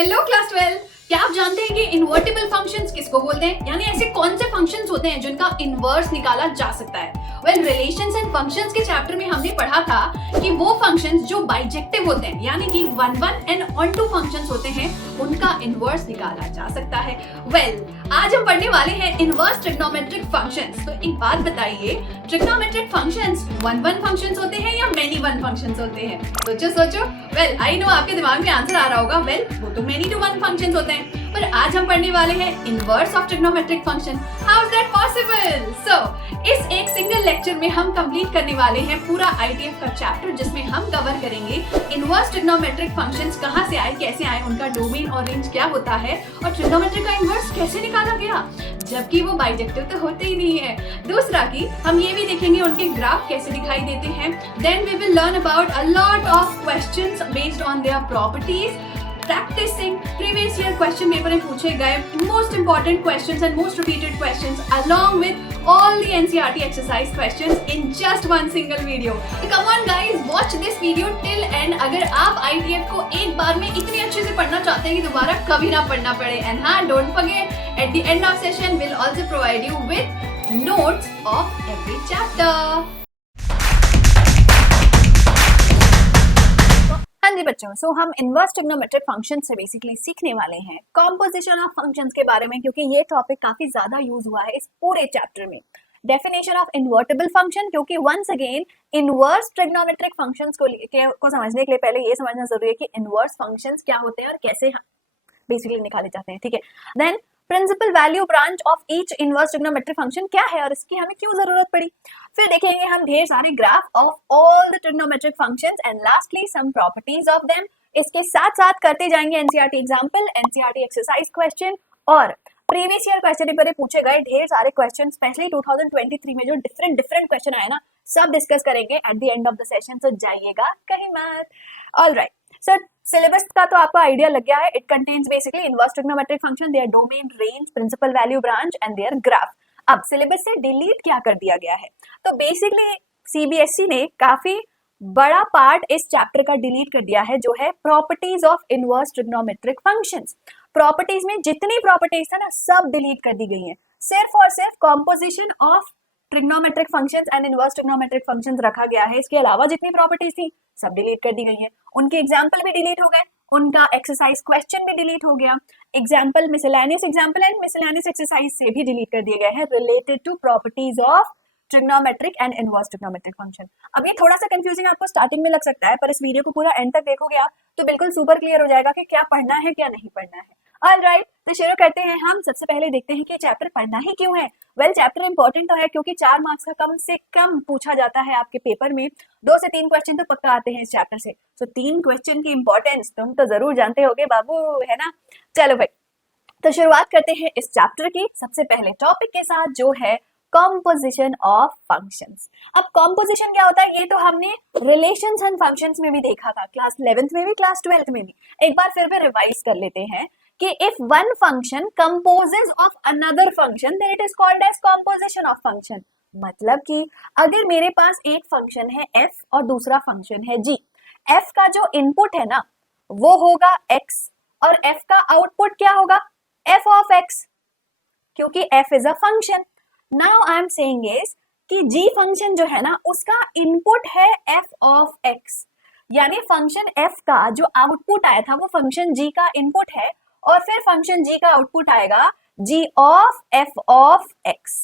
Hello class 12। क्या आप जानते हैं कि इन्वर्टिबल फंक्शंस किसको बोलते हैं? यानी ऐसे कौन से फंक्शंस होते हैं जिनका इन्वर्स निकाला जा सकता है? रिलेशंस एंड फंक्शंस के चैप्टर में हमने पढ़ा था कि वो फंक्शंस जो बाइजेक्टिव होते हैं यानी कि 1 एंड ऑन टू फंक्शंस होते हैं उनका इन्वर्स निकाला जा सकता है। आज हम पढ़ने वाले हैं इन्वर्स ट्रिग्नोमेट्रिक फंक्शंस। तो एक बात बताइए, ट्रिग्नोमेट्रिक फंक्शंस 1 फंक्शंस होते हैं या मेनी 1 फंक्शंस होते हैं? सोचो। आई नो आपके दिमाग में आंसर आ रहा होगा, वो तो मेनी टू 1 फंक्शंस होते हैं। पर आज हम पढ़ने वाले हैं inverse of trigonometric function. How is that possible? इस एक सिंगल लेक्चर में हम कंप्लीट करने वाले हैं पूरा आईटीएफ का चैप्टर, जिसमें हम कवर करेंगे इन्वर्स ट्रिग्नोमेट्रिक फंक्शंस कहां से आए, कैसे आए, उनका डोमेन और रेंज क्या होता है और ट्रिग्नोमेट्रिक का इन्वर्स कैसे निकाला गया, जबकि वो बाइजेक्टिव तो होते ही नहीं है। दूसरा कि हम ये भी देखेंगे उनके ग्राफ कैसे दिखाई देते हैं। Then we will learn about a lot of questions based on their properties, practicing previous year question paper में पूछे गए most important questions and most repeated questions along with all the NCERT exercise questions in just one single video. So come on guys, watch this video till end अगर आप ITF को एक बार में इतने अच्छे से पढ़ना चाहते हैं कि दोबारा कभी ना पढ़ना पड़े। And हाँ, don't forget at the end of session we'll also provide you with notes of every chapter. हाँ जी बच्चों, हम इन्वर्स ट्रिग्नोमेट्रिक फंक्शन से बेसिकली सीखने वाले हैं कॉम्पोजिशन ऑफ फंक्शंस के बारे में, क्योंकि ये टॉपिक काफी ज्यादा यूज हुआ है इस पूरे चैप्टर में। डेफिनेशन ऑफ इन्वर्टिबल फंक्शन, क्योंकि once again inverse trigonometric functions को समझने के लिए पहले ये समझना जरूरी है कि इन्वर्स फंक्शंस क्या होते हैं और कैसे बेसिकली निकाले जाते हैं। ठीक है, then principal value branch of each inverse trigonometric function क्या है और इसकी हमें क्यों जरूरत पड़ी। फिर देखेंगे हम ढेर सारे graph of all the trigonometric functions and lastly some properties of them. इसके साथ साथ करते जाएंगे NCERT example, NCERT exercise question और प्रीवियस ईयर क्वेश्चन पेपर में पूछे गए ढेर सारे क्वेश्चन, स्पेशली 2023 में जो डिफरेंट क्वेश्चन आए ना, सब डिस्कस करेंगे at the end of the session. सो जाइएगा कहीं मत। ऑलराइट सर, सिलेबस का तो आपको आइडिया लग गया है। It contains basically inverse trigonometric function, their domain, range, principal value branch and their graph. अब सिलेबस से डिलीट क्या कर दिया गया है, तो बेसिकली सीबीएसई ने काफी बड़ा पार्ट इस चैप्टर का डिलीट कर दिया है, जो है properties of inverse trigonometric functions. Properties में जितनी प्रॉपर्टीज था ना, सब डिलीट कर दी गई हैं। सिर्फ और सिर्फ composition of trigonometric functions and inverse trigonometric functions रखा गया है। इसके अलावा जितनी प्रॉपर्टीज थी सब डिलीट कर दी गई है। उनके एग्जाम्पल भी डिलीट हो गए, उनका एक्सरसाइज क्वेश्चन भी डिलीट हो गया, example miscellaneous example and miscellaneous exercise से भी डिलीट कर दिए गए हैं related to properties of trigonometric and inverse trigonometric function. अब ये थोड़ा सा कंफ्यूजिंग आपको स्टार्टिंग में लग सकता है, पर इस वीडियो को पूरा एंड तक देखोगे आप तो बिल्कुल सुपर क्लियर हो जाएगा कि क्या पढ़ना है क्या नहीं पढ़ना है। ऑलराइट, तो शुरू करते हैं हम। सबसे पहले देखते हैं कि चैप्टर पढ़ना ही क्यों है। चैप्टर इंपॉर्टेंट तो है क्योंकि 4 मार्क्स का कम से कम पूछा जाता है आपके पेपर में। 2 से 3 क्वेश्चन तो पक्का आते हैं इस चैप्टर से। तो 3 क्वेश्चन की इंपॉर्टेंस तुम तो जरूर जानते होगे बाबू, है ना। चलो भाई, तो शुरुआत करते हैं इस चैप्टर की सबसे पहले टॉपिक के साथ, जो है कॉम्पोजिशन ऑफ फंक्शंस। अब कॉम्पोजिशन क्या होता है ये तो हमने रिलेशंस एंड फंक्शंस में भी देखा था, क्लास 11th में भी, क्लास 12th में भी। एक बार फिर भी रिवाइज कर लेते हैं कि if one function composes of another function then it is called as composition of function. मतलब कि अगर मेरे पास एक फंक्शन है f और दूसरा फंक्शन है g, f का जो इनपुट है ना वो होगा x और f का आउटपुट क्या होगा, f ऑफ x, क्योंकि f is a function. Now I am saying is कि g फंक्शन जो है ना उसका इनपुट है f ऑफ x, यानी फंक्शन f का जो आउटपुट आया था वो फंक्शन g का इनपुट है और फिर फंक्शन g का आउटपुट आएगा g of f of x।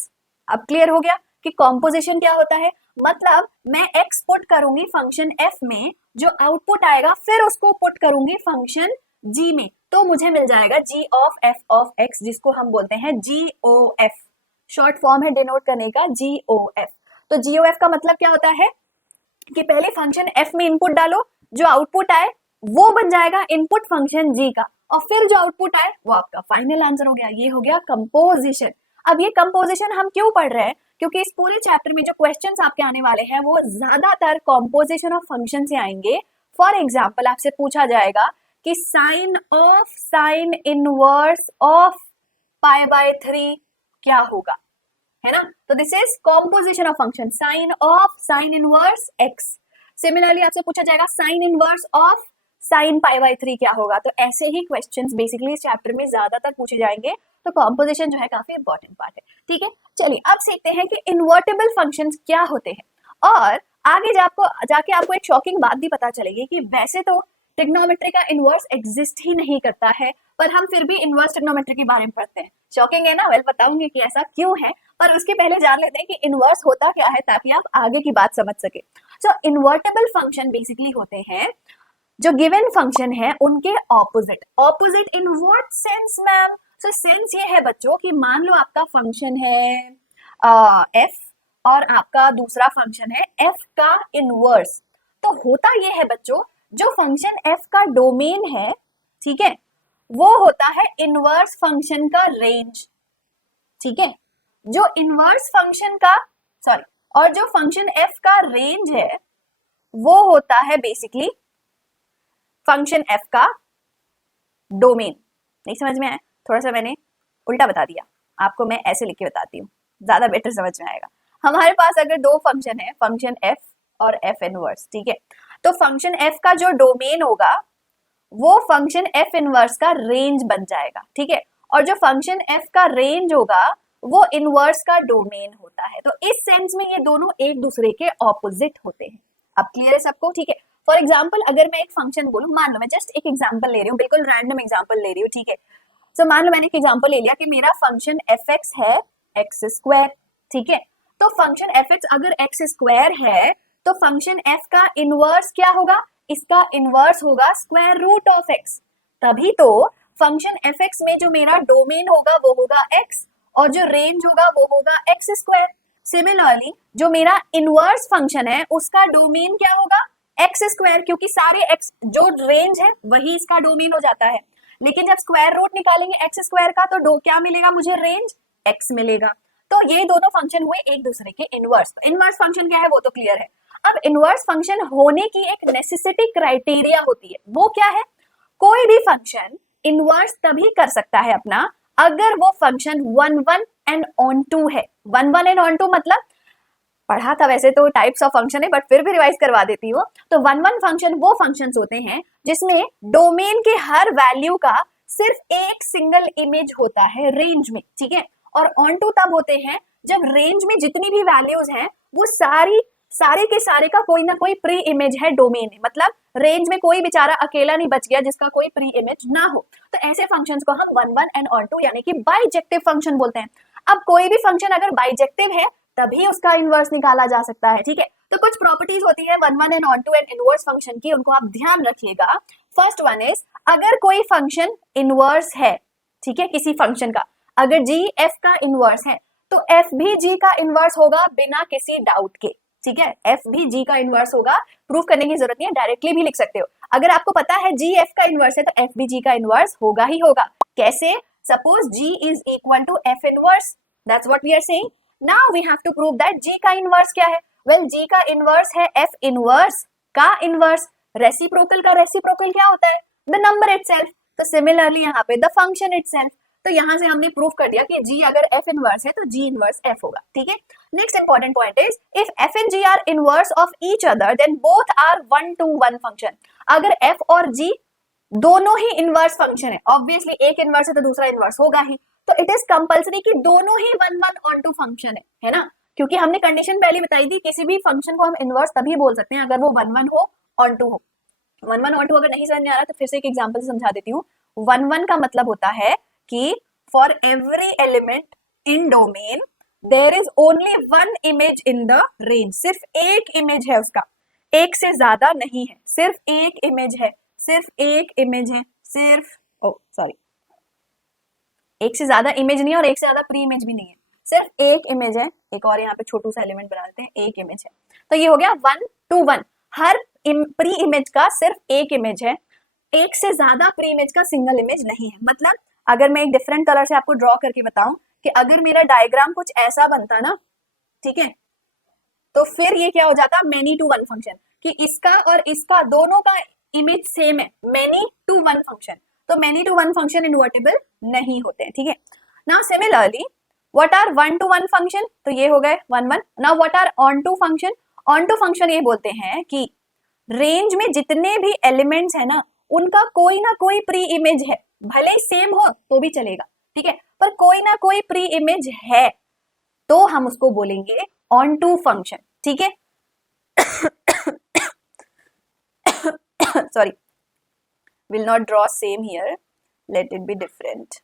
अब क्लियर हो गया कि कॉम्पोजिशन क्या होता है। मतलब मैं x पुट करूंगी फंक्शन f में, जो आउटपुट आएगा फिर उसको पुट करूंगी फंक्शन g में, तो मुझे मिल जाएगा g of f of x, जिसको हम बोलते हैं GOF। शॉर्ट फॉर्म है डिनोट करने का, GOF। तो GOF का मतलब क्या होता है कि पहले फंक्शन f में इनपुट डालो, जो आउटपुट आए वो बन जाएगा इनपुट फंक्शन g का, और फिर जो आउटपुट आए वो आपका फाइनल आंसर हो गया। ये हो गया कंपोजिशन। अब ये कंपोजिशन हम क्यों पढ़ रहे हैं, क्योंकि इस पूरे चैप्टर में जो क्वेश्चंस आपके आने वाले हैं वो ज्यादातर कंपोजिशन ऑफ फंक्शन से आएंगे। फॉर एग्जांपल आपसे पूछा जाएगा कि sine of sine inverse of π/3 क्या होगा, है ना। तो this is composition of function, sine of sine inverse x। Similarly आपसे पूछा जाएगा sine inverse of sine pi by 3 क्या होगा। तो ऐसे ही क्वेश्चंस बेसिकली इस चैप्टर में ज्यादातर पूछे जाएंगे, तो कॉम्पोजिशन जो है काफी इंपॉर्टेंट पार्ट है। ठीक है, चलिए अब सीखते हैं कि इन्वर्टेबल फंक्शंस क्या होते हैं, और आगे जाके आपको एक शॉकिंग बात भी पता चलेगी कि वैसे तो ट्रिग्नोमेट्री का इनवर्स एग्जिस्ट ही नहीं करता है, पर हम फिर भी इनवर्स ट्रिग्नोमेट्री के बारे में पढ़ते हैं। शॉकिंग है ना, वेल बताऊंगी कि ऐसा क्यों है, पर उसके पहले जान लेते हैं कि इनवर्स होता क्या है ताकि आप आगे की बात समझ सके। सो इन्वर्टेबल फंक्शन बेसिकली होते हैं जो गिवन फंक्शन है उनके opposite. Opposite in what sense ma'am? So sense ये है बच्चों कि मान लो आपका फंक्शन है एफ और आपका दूसरा फंक्शन है एफ का इनवर्स, तो होता ये है बच्चों जो फंक्शन एफ का डोमेन है, ठीक है, वो होता है इनवर्स फंक्शन का रेंज। ठीक है, जो इनवर्स फंक्शन का सॉरी और जो फंक्शन एफ का रेंज है वो होता है बेसिकली फंक्शन एफ का डोमेन। नहीं समझ में आया? थोड़ा सा मैंने उल्टा बता दिया आपको, मैं ऐसे लिख के बताती हूँ, ज्यादा बेटर समझ में आएगा। हमारे पास अगर दो फंक्शन है, फंक्शन एफ और एफ इनवर्स, ठीक है, तो फंक्शन एफ का जो डोमेन होगा वो फंक्शन एफ इनवर्स का रेंज बन जाएगा। ठीक है, और जो फंक्शन एफ का रेंज होगा वो इनवर्स का डोमेन होता है। तो इस सेंस में ये दोनों एक दूसरे के ऑपोजिट होते हैं। अब क्लियर है सबको? ठीक है, फॉर एग्जाम्पल अगर मैं एक फंक्शन बोलूं, मान लो मैं जस्ट एक एग्जाम्पल ले रही हूँ, बिल्कुल रैंडम एग्जाम्पल ले रही हूँ। ठीक है, तो मान लो मैंने एक एग्जाम्पल ले लिया कि मेरा फंक्शन एफ एक्स है एक्स स्क्वायर। ठीक है, तो फंक्शन एफ एक्स अगर एक्स स्क्वायर है तो फंक्शन एफ का इनवर्स क्या होगा? इसका इनवर्स होगा स्क्वायर रूट ऑफ एक्स। तभी तो फंक्शन एफ एक्स में जो मेरा डोमेन होगा वो होगा एक्स और जो रेंज होगा वो होगा एक्स स्क्वायर। सिमिलरली जो मेरा इनवर्स फंक्शन है उसका डोमेन क्या होगा? एक्स स्क्वायर, क्योंकि सारे एक्स जो रेंज है वही इसका डोमेन हो जाता है। लेकिन जब स्क्वायर रूट निकालेंगे एक्स स्क्वायर का तो क्या मिलेगा मुझे? रेंज एक्स मिलेगा। तो ये दोनों फंक्शन हुए एक दूसरे के इनवर्स। इनवर्स फंक्शन क्या है वो तो क्लियर है। अब इनवर्स फंक्शन होने की एक नेसेसिटी क्राइटेरिया होती है, वो क्या है? कोई भी फंक्शन इनवर्स तभी कर सकता है अपना अगर वो फंक्शन 1 1 एंड ऑन 2 है। 1 1 एंड ऑन 2 मतलब पढ़ा था वैसे तो टाइप्स ऑफ फंक्शन है, बट फिर भी रिवाइज करवा देती हूँ। तो 1 1 फंक्शन वो फंक्शंस होते हैं जिसमें डोमेन के हर वैल्यू का सिर्फ एक सिंगल इमेज होता है रेंज में। ठीक है, और ऑन टू तब होते हैं जब रेंज में जितनी भी वैल्यूज हैं वो सारे के सारे का कोई ना कोई प्री इमेज है डोमेन में। मतलब रेंज में कोई बेचारा अकेला नहीं बच गया जिसका कोई प्री इमेज ना हो। तो ऐसे फंक्शंस को हम 1 1 एंड ऑन टू यानी कि बाइजेक्टिव फंक्शन बोलते हैं। अब कोई भी फंक्शन अगर बाइजेक्टिव है तभी उसका इनवर्स निकाला जा सकता है। ठीक है, तो कुछ प्रॉपर्टीज होती है 1 1 and onto and inverse function की, उनको आप ध्यान रखिएगा। फर्स्ट वन इज अगर कोई फंक्शन इनवर्स है, ठीक है, किसी फंक्शन का अगर g f का इनवर्स है तो f भी g का इनवर्स होगा बिना किसी डाउट के। ठीक है, f भी g का इनवर्स होगा, प्रूफ करने की जरूरत नहीं है, डायरेक्टली भी लिख सकते हो। अगर आपको पता है g f का इनवर्स है तो f भी g का इनवर्स होगा ही होगा। कैसे? Suppose g is equal to f inverse, that's what we are saying. Now we have to prove that g का इनवर्स क्या है। वेल g का इनवर्स है f इनवर्स का इनवर्स। रेसिप्रोकल का रेसिप्रोकल क्या होता है? The number itself. तो सिमिलरली यहाँ पे द फंक्शन इटसेल्फ। तो यहां से हमने प्रूफ कर दिया कि g अगर f इनवर्स है तो g इनवर्स f होगा। ठीक है, next important point is if f and g are inverse of each other then both are 1 to 1 function. अगर f और g दोनों ही इनवर्स फंक्शन है, ऑब्वियसली एक इनवर्स है तो दूसरा इनवर्स होगा ही, तो इट इज कंपल्सरी कि दोनों ही 1 1 ऑन टू फंक्शन है ना, क्योंकि हमने कंडीशन पहले बताई थी किसी भी फंक्शन को हम इनवर्स तभी बोल सकते हैं अगर वो 1 1 हो ऑन टू हो। 1 1 ऑन टू अगर नहीं समझ में आ रहा तो फिर से एक एग्जांपल से समझा देती हूँ। 1 1 का मतलब होता है कि for every element in domain there is only 1 image in the range. सिर्फ एक इमेज है उसका, एक से ज्यादा नहीं है, सिर्फ एक इमेज है, सिर्फ एक इमेज है, एक से ज्यादा इमेज नहीं है और एक से ज्यादा प्री इमेज भी नहीं है, सिर्फ एक इमेज है। एक और यहाँ पे छोटू सा एलिमेंट बना देते हैं, एक इमेज है। तो ये हो गया 1 to 1, हर प्री इमेज का सिर्फ एक इमेज है, एक से ज्यादा प्री इमेज का सिंगल इमेज नहीं है। मतलब अगर मैं एक डिफरेंट कलर से आपको ड्रॉ करके बताऊं कि अगर मेरा डायग्राम कुछ ऐसा बनता ना, ठीक है, तो फिर ये क्या हो जाता? मेनी टू वन फंक्शन, कि इसका और इसका दोनों का इमेज सेम है, मेनी टू वन फंक्शन। तो many to one function invertible नहीं होते हैं। ठीक है, now similarly what are 1 to 1 function? तो ये हो गए 1 1। Now what are onto function? Onto function ये बोलते हैं कि रेंज में जितने भी एलिमेंट्स है ना उनका कोई ना कोई प्री इमेज है, भले ही सेम हो तो भी चलेगा, ठीक है, पर कोई ना कोई प्री इमेज है तो हम उसको बोलेंगे ऑन टू फंक्शन, ठीक है। Sorry, will not draw same here, let it be different,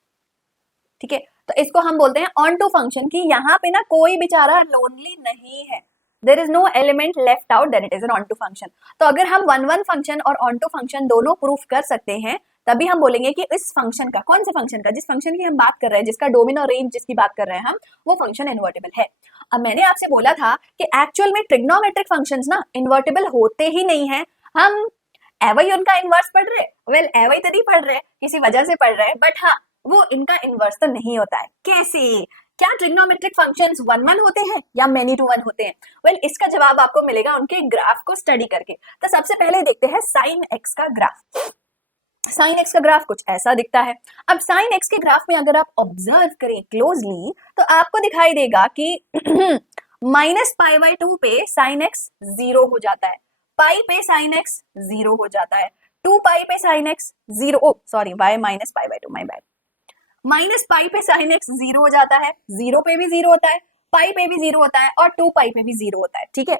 ठीक है। तो इसको हम बोलते हैं ऑन टू फंक्शन की यहाँ पे ना कोई बेचारा लोनली नहीं है, there is no element left out, then it is an onto function. तो अगर हम वन वन फंक्शन और ऑन टू फंक्शन दोनों प्रूफ कर सकते हैं तभी हम बोलेंगे कि इस फंक्शन का, कौन से फंक्शन का, जिस फंक्शन की हम बात कर रहे हैं, जिसका डोमेन और रेंज जिसकी बात कर रहे हैं हम, वो फंक्शन इन्वर्टेबल है। अब मैंने आपसे बोला था कि एक्चुअल में ट्रिग्नोमेट्रिक फंक्शंस ना इन्वर्टेबल होते ही नहीं है, हम एवं ही उनका इन्वर्स पढ़ रहे, वेल एवं ही तो नहीं पढ़ रहे, किसी वजह से पढ़ रहे हैं, बट हाँ वो इनका इन्वर्स तो नहीं होता है। कैसे, क्या ट्रिग्नोमेट्रिक फंक्शंस वन वन होते हैं या मेनी टू वन होते हैं? वेल इसका जवाब आपको मिलेगा उनके ग्राफ को स्टडी करके। तो सबसे पहले देखते हैं साइन एक्स का ग्राफ। साइन एक्स का ग्राफ कुछ ऐसा दिखता है। अब साइन एक्स के ग्राफ में अगर आप ऑब्जर्व करें क्लोजली तो आपको दिखाई देगा कि -π/2 पे साइन एक्स 0 हो जाता है, पाई पे साइन एक्स 0 हो जाता है, 2π पे sine x 0, oh sorry y -π/2, my bad, -π पे साइन एक्स 0 हो जाता है, 0 पे भी 0 होता है, पाई पे भी 0 होता है और 2π पे भी 0 होता है, ठीक है।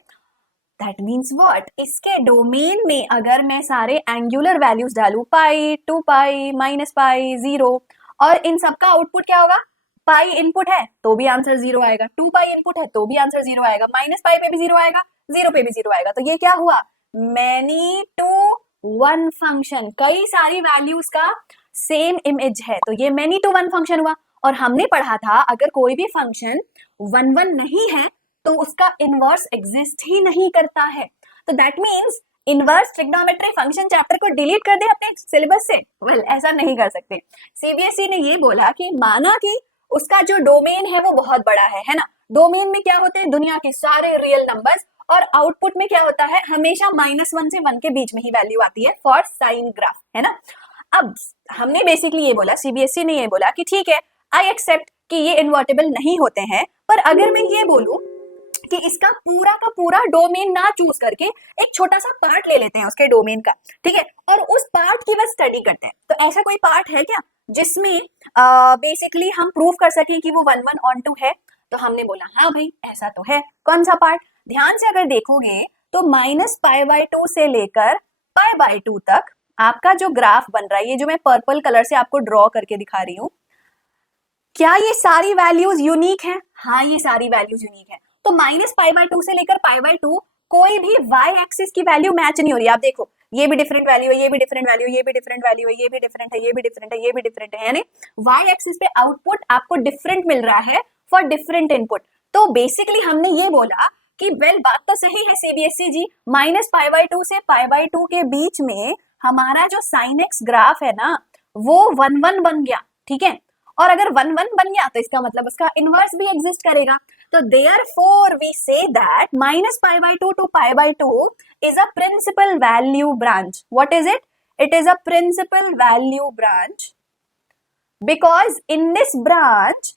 दैट मीन्स व्हाट, इसके डोमेन में अगर मैं सारे एंगुलर वैल्यूज डालूं, पाई, 2π, -π, 0, और इन सबका आउटपुट क्या होगा, पाई इनपुट है तो भी आंसर 0 आएगा, 2π इनपुट है तो भी आंसर 0 आएगा, -π पे भी 0 आएगा, 0 पे भी 0 आएगा। तो ये क्या हुआ, मैनी टू वन फंक्शन, कई सारी वैल्यूज का सेम इमेज है, तो ये मैनी टू वन फंक्शन हुआ। और हमने पढ़ा था अगर कोई भी फंक्शन वन वन नहीं है तो उसका इनवर्स एग्जिस्ट ही नहीं करता है। तो that means inverse trigonometry function chapter को डिलीट कर दे अपने सिलेबस से, वेल ऐसा नहीं कर सकते। सीबीएसई ने ये बोला कि माना कि उसका जो डोमेन है वो बहुत बड़ा है ना, डोमेन में क्या होते हैं, दुनिया के सारे रियल नंबर्स, और आउटपुट में क्या होता है, हमेशा -1 से 1 के बीच में ही वैल्यू आती है फॉर साइन ग्राफ, है ना। अब हमने बेसिकली ये बोला, सीबीएसई ने ये बोला कि ठीक है आई एक्सेप्ट कि ये इन्वर्टेबल नहीं होते हैं, पर अगर मैं ये बोलूं कि इसका पूरा का पूरा डोमेन ना चूज करके एक छोटा सा पार्ट ले लेते हैं उसके डोमेन का, ठीक है, और उस पार्ट की बस स्टडी करते हैं, तो ऐसा कोई पार्ट है क्या जिसमें बेसिकली हम प्रूव कर सकें कि वो 1 1 ऑन टू है? तो हमने बोला हाँ भाई ऐसा तो है। कौन सा पार्ट, ध्यान से अगर देखोगे तो -π/2 से लेकर π/2 तक आपका जो ग्राफ बन रहा है, ये जो मैं पर्पल कलर से आपको ड्रॉ करके दिखा रही हूं, क्या ये सारी वैल्यूज यूनिक है? हाँ ये सारी वैल्यूज यूनिक है। तो -π/2 से लेकर π/2 कोई भी y एक्सिस की वैल्यू मैच नहीं हो रही। आप देखो ये भी डिफरेंट वैल्यू है, ये भी डिफरेंट वैल्यू है, ये भी डिफरेंट वैल्यू है, ये भी डिफरेंट है, ये भी डिफरेंट है, ये भी डिफरेंट है, यानी y एक्सिस पे आउटपुट आपको डिफरेंट मिल रहा है फॉर डिफरेंट इनपुट। तो बेसिकली हमने ये बोला कि वेल बात तो सही है सीबीएसई जी, -π/2 से π/2 के बीच में हमारा जो साइन एक्स ग्राफ है ना वो 1 1 बन गया, ठीक है, और अगर 1 1 बन गया तो इसका मतलब उसका इनवर्स भी एग्जिस्ट करेगा। तो therefore we say that -π/2 to π/2 is a principal value branch. What is it? It is a principal value branch because in this branch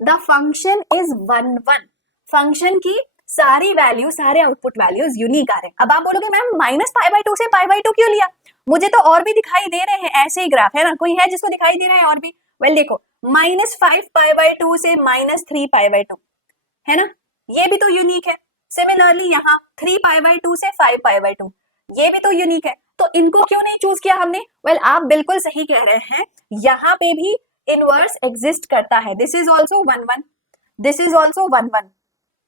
the function is 1 1. Function की सारी वैल्यू, सारे आउटपुट वैल्यूज यूनिक आ रहे हैं। अब आप बोलोगे ma'am -π/2 से π/2 क्यों लिया, मुझे तो और भी दिखाई दे रहे हैं ऐसे ही ग्राफ, है ना, कोई है जिसको दिखाई दे रहा है और भी? वेल देखो -5π/2 से -3π/2 है ना, ये भी तो यूनिक है। सिमिलरली यहाँ 3π/2 से 5π/2 ये भी तो यूनिक है। तो इनको क्यों नहीं चूज किया हमने? वेल आप बिल्कुल सही कह रहे हैं, यहाँ पे भी इनवर्स एग्जिस्ट करता है। This is also 1 1, this is also 1 1,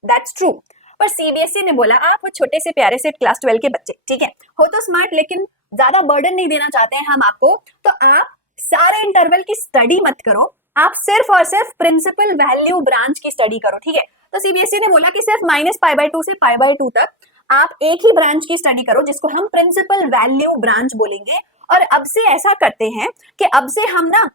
that's true. पर सीबीएसई ने बोला आप वो छोटे से प्यारे से क्लास 12 के बच्चे, ठीक है, हो तो स्मार्ट लेकिन ज्यादा बर्डन नहीं देना चाहते हैं हम आपको, तो आप सारे इंटरवल की स्टडी मत करो, आप सिर्फ और सिर्फ प्रिंसिपल वैल्यू ब्रांच की स्टडी करो, ठीक है। तो सीबीएसई ने बोला कि सिर्फ -π/2 से π/2 तक आप एक ही ब्रांच की स्टडी करो जिसको हम प्रिंसिपल वैल्यू ब्रांच बोलेंगे। और अब से ऐसा करते हैं कि अब से हम ना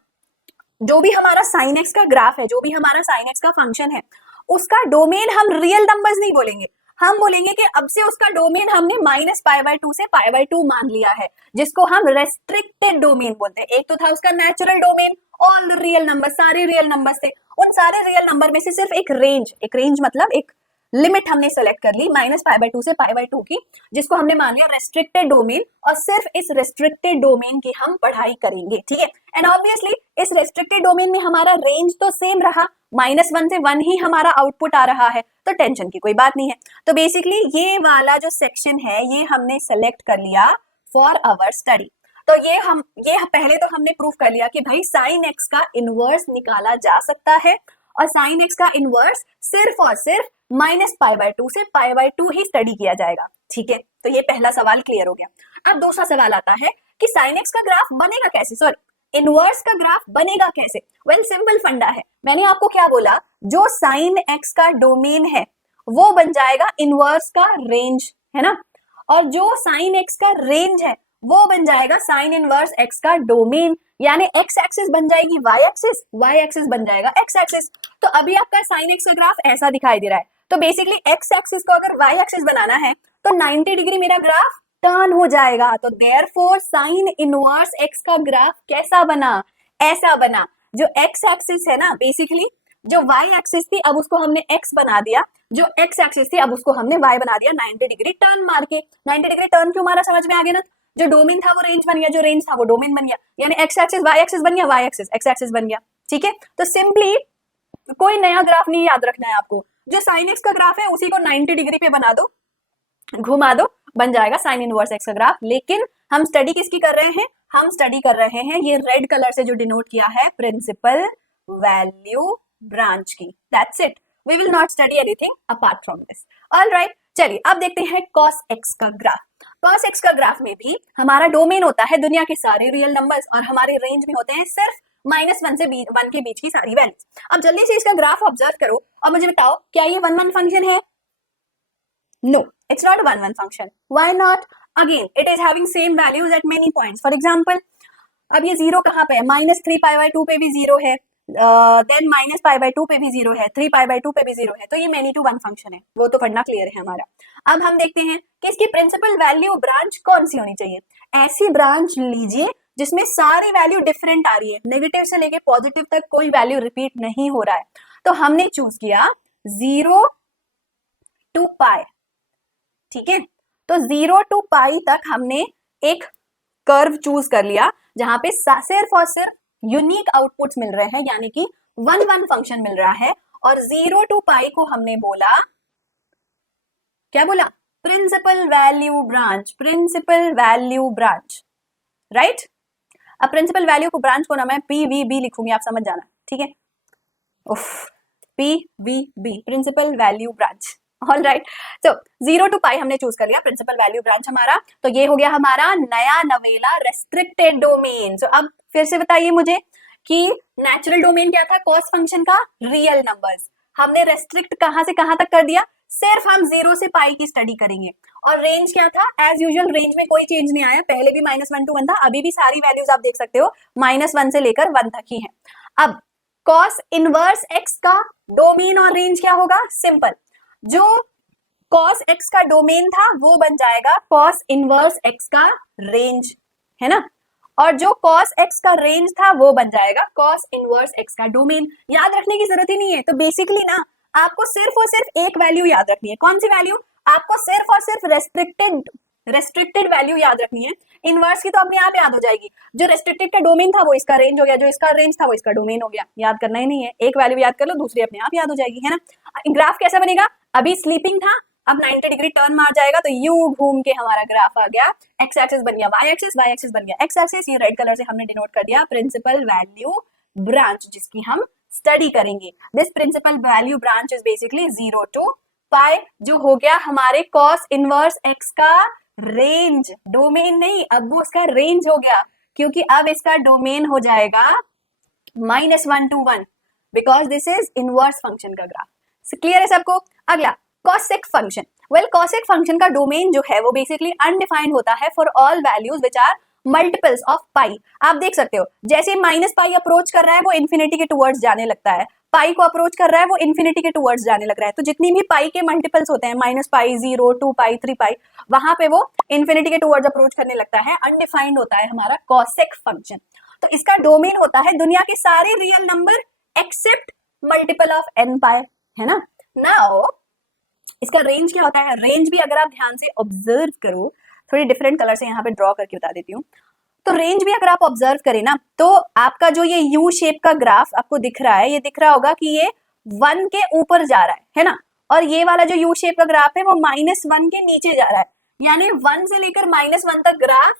जो भी हमारा साइन एक्स का ग्राफ है, जो भी हमारा साइन एक्स का फंक्शन है, उसका डोमेन हम रियल नंबर्स नहीं बोलेंगे, हम बोलेंगे कि अब से उसका डोमेन हमने -π/2 से π/2 मान लिया है, जिसको हम रेस्ट्रिक्टेड डोमेन बोलते हैं। एक तो था उसका natural domain, all real number, सारे रियल नंबर थे, उन सारे रियल नंबर में से सिर्फ एक रेंज मतलब एक लिमिट हमने सेलेक्ट कर ली -π/2 से π/2 की, जिसको हमने मान लिया रेस्ट्रिक्टेड डोमेन, और सिर्फ इस रेस्ट्रिक्टेड डोमेन की हम पढ़ाई करेंगे, ठीक है। एंड ऑब्वियसली इस रेस्ट्रिक्टेड डोमेन में हमारा रेंज तो सेम रहा, -1 से 1 ही हमारा आउटपुट आ रहा है, तो टेंशन की कोई बात नहीं है। तो बेसिकली ये वाला जो सेक्शन है ये हमने सेलेक्ट कर लिया फॉर आवर स्टडी। तो ये पहले तो हमने प्रूफ कर लिया कि भाई साइन एक्स का इनवर्स निकाला जा सकता है, और साइन एक्स का इनवर्स सिर्फ और सिर्फ -π/2 से π/2 ही स्टडी किया जाएगा, ठीक है। तो ये पहला सवाल क्लियर हो गया। अब दूसरा सवाल आता है कि साइन एक्स का ग्राफ बनेगा कैसे, सॉरी इनवर्स का ग्राफ बनेगा कैसे। वेल सिंपल फंडा है, मैंने आपको क्या बोला, जो साइन एक्स का डोमेन है वो बन जाएगा इनवर्स का रेंज, है ना, और जो साइन एक्स का रेंज है वो बन जाएगा साइन इनवर्स एक्स का डोमेन, यानी एक्स एक्सिस बन जाएगी वाई एक्सिस, वाई एक्सिस बन जाएगा एक्स एक्सिस। तो अभी आपका साइन एक्स का ग्राफ ऐसा दिखाई दे रहा है, तो बेसिकली एक्स एक्सिस को अगर वाई एक्सिस बनाना है तो 90 डिग्री मेरा ग्राफ टर्न हो जाएगा। तो देयरफॉर साइन इनवर्स एक्स का ग्राफ कैसा बना, ऐसा बना। जो एक्स एक्सिस है ना, बेसिकली जो वाई एक्सिस थी अब उसको हमने एक्स बना दिया, जो एक्स एक्सिस थी अब उसको हमने वाई बना दिया, 90 डिग्री टर्न मार के। 90 डिग्री टर्न क्यों मारा, समझ में आ गया ना। जो डोमेन था वो रेंज बन गया, जो रेंज था वो डोमेन बन गया, यानी एक्स एक्सिस वाई एक्सिस बन गया, वाई एक्सिस एक्स एक्सिस बन गया, ठीक है। तो सिंपली कोई नया ग्राफ नहीं याद रखना है आपको, जो साइन एक्स का ग्राफ है उसी को 90 डिग्री पे बना दो, घुमा दो, बन जाएगा साइन इनवर्स एक्स का ग्राफ। लेकिन हम स्टडी किसकी कर रहे हैं, हम स्टडी कर रहे हैं ये रेड कलर से जो डिनोट किया है प्रिंसिपल वैल्यू ब्रांच की, that's it. We will not study anything apart from this. Alright, चलिए अब देखते हैं कॉस एक्स का ग्राफ। कॉस एक्स का ग्राफ में भी हमारा डोमेन होता है दुनिया के सारे रियल नंबर्स, और हमारे रेंज में होते हैं सिर्फ -1 से 1 के बीच की सारी वैल्यूज। अब जल्दी से इसका ग्राफ ऑब्जर्व करो और मुझे बताओ क्या ये 1-1 फंक्शन है? No, it's not 1-1 function. Why not? Again it is having same values at many points. For example अब ये 0 कहाँ पे है, -3π/2 पे भी 0 है, देन -π/2 पे भी 0 है, 3π/2 पे भी 0 है, तो ये मेनी टू 1 फंक्शन है, वो तो पढ़ना क्लियर है हमारा। अब हम देखते हैं कि इसकी प्रिंसिपल वैल्यू ब्रांच कौन सी होनी चाहिए। ऐसी ब्रांच लीजिए जिसमें सारी वैल्यू डिफरेंट आ रही है, नेगेटिव से लेके पॉजिटिव तक कोई वैल्यू रिपीट नहीं हो रहा है। तो हमने चूज किया 0 to π, ठीक है। तो 0 to π तक हमने एक कर्व चूज कर लिया जहां पे सिर्फ और सिर्फ यूनिक आउटपुट्स मिल रहे हैं, यानी कि 1-1 फंक्शन मिल रहा है। और 0 to π को हमने बोला, क्या बोला, principal value branch, principal value branch, right. अब प्रिंसिपल वैल्यू को ब्रांच को ना मैं PVB लिखूंगी, आप समझ जाना, ठीक है। उफ, PVB, principal value branch. All right, तो 0 to π हमने चूज कर लिया प्रिंसिपल वैल्यू ब्रांच हमारा। तो ये हो गया हमारा नया नवेला रेस्ट्रिक्टेड डोमेन। तो अब फिर से बताइए मुझे कि नेचुरल डोमेन क्या था कॉस फंक्शन का, रियल नंबर्स। हमने रेस्ट्रिक्ट कहां से कहां तक कर दिया, सिर्फ हम 0 से π की स्टडी करेंगे। और रेंज क्या था, एज यूजुअल रेंज में कोई चेंज नहीं आया, पहले भी -1 to 1 था, अभी भी सारी वैल्यूज आप देख सकते हो -1 से लेकर 1 तक ही है। अब कॉस इनवर्स एक्स का डोमेन और रेंज क्या होगा, सिंपल, जो cos x का डोमेन था वो बन जाएगा cos इनवर्स x का रेंज, है ना, और जो cos x का रेंज था वो बन जाएगा cos इनवर्स x का डोमेन। याद रखने की जरूरत ही नहीं है। तो बेसिकली ना आपको सिर्फ और सिर्फ एक वैल्यू याद रखनी है। कौन सी वैल्यू? आपको सिर्फ और सिर्फ रेस्ट्रिक्टेड वैल्यू याद रखनी है। इनवर्स की तो अपने आप याद हो जाएगी। जो रेस्ट्रिक्टेड का डोमेन था वो इसका रेंज हो गया, जो इसका रेंज था वो इसका डोमेन हो गया। याद करना ही नहीं है, एक वैल्यू याद कर लो, दूसरी अपने आप याद हो जाएगी, है ना। ग्राफ कैसा बनेगा, अभी स्लीपिंग था, अब 90 डिग्री टर्न मार जाएगा तो यू घूम के हमारा ग्राफ आ गया, एक्स एक्सिस बन गया वाई एक्सिस बन गया एक्स एक्सिस। ये रेड कलर से हमने डिनोट कर दिया प्रिंसिपल वैल्यू ब्रांच, जिसकी हम स्टडी करेंगे। This principle value branch is basically 0 to π, जो हो गया हमारे कॉस इनवर्स एक्स का रेंज, डोमेन नहीं, अब वो उसका रेंज हो गया, क्योंकि अब इसका डोमेन हो जाएगा -1 to 1, because this is inverse function का ग्राफ। क्लियर है सबको? अगला cosec function. Well cosec function का डोमेन जो है वो बेसिकली अनडिफाइंड होता है for all values which are multiples of pi. आप देख सकते हो जैसे -π अप्रोच कर रहा है वो इन्फिनिटी के टुवर्ड्स जाने लगता है, पाई को अप्रोच कर रहा है वो इन्फिनिटी के टुवर्ड्स जाने लग रहा है। तो जितनी भी पाई के मल्टीपल्स होते हैं -π, 0, 2π, 3π, वहां पे वो इन्फिनिटी के टुवर्ड्स अप्रोच करने लगता है। अनडिफाइंड होता है हमारा कॉसेक फंक्शन। तो इसका डोमेन होता है दुनिया के सारे real number except multiple of n π, है ना। नाउ इसका रेंज क्या होता है? रेंज भी अगर आप ध्यान से ऑब्जर्व करो, थोड़ी डिफरेंट कलर से यहाँ पे ड्रॉ करके बता देती हूँ, तो रेंज भी अगर आप ऑब्जर्व करें ना, तो आपका जो ये यू शेप का ग्राफ आपको दिख रहा है, ये दिख रहा होगा कि ये 1 के ऊपर जा रहा है ना, और ये वाला जो यू शेप का ग्राफ है वो -1 के नीचे जा रहा है, यानी 1 से लेकर -1 तक ग्राफ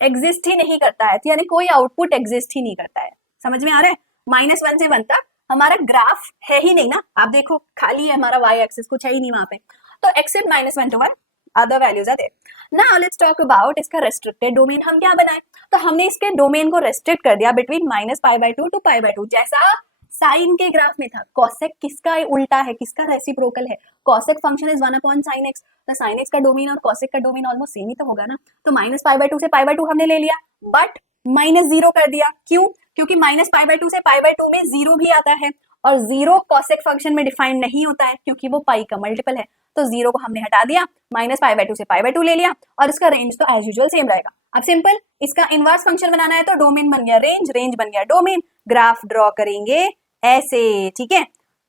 एग्जिस्ट ही नहीं करता है, तो यानी कोई आउटपुट एग्जिस्ट ही नहीं करता है। समझ में आ रहा है? -1 से 1 तक हमारा ग्राफ है ही नहीं ना, आप देखो खाली है हमारा वाई एक्सिस, कुछ है ही नहीं वहां पे, तो except -1 to 1 other values are there. Now let's talk about इसका रेस्ट्रिक्टेड डोमेन। हम क्या बनाए, तो हमने इसके डोमेन को रेस्ट्रिक्ट कर दिया बिटवीन -π/2 to π/2, जैसा साइन के ग्राफ में था। कॉसेक किसका उल्टा है, किसका रेसिप्रोकल है? Cosec function is 1/sin x, तो sin x का डोमेन और कॉसेक का डोमेन ऑलमोस्ट सेम ही तो होगा ना, तो -π/2 से π/2 हमने ले लिया, बट -0 कर दिया। क्यों? क्योंकि -π/2 से π/2 में 0 भी आता है, और 0 कॉसेक फंक्शन में डिफाइंड नहीं होता है क्योंकि वो पाई का मल्टीपल है, तो 0 को हमने हटा दिया, -π/2 से π/2 ले लिया, और इसका रेंज तो एज यूजुअल सेम रहेगा। अब सिंपल इसका इनवर्स फंक्शन बनाना है, तो डोमेन बन गया रेंज, रेंज बन गया डोमेन, ग्राफ ड्रॉ करेंगे ऐसे, ठीक है।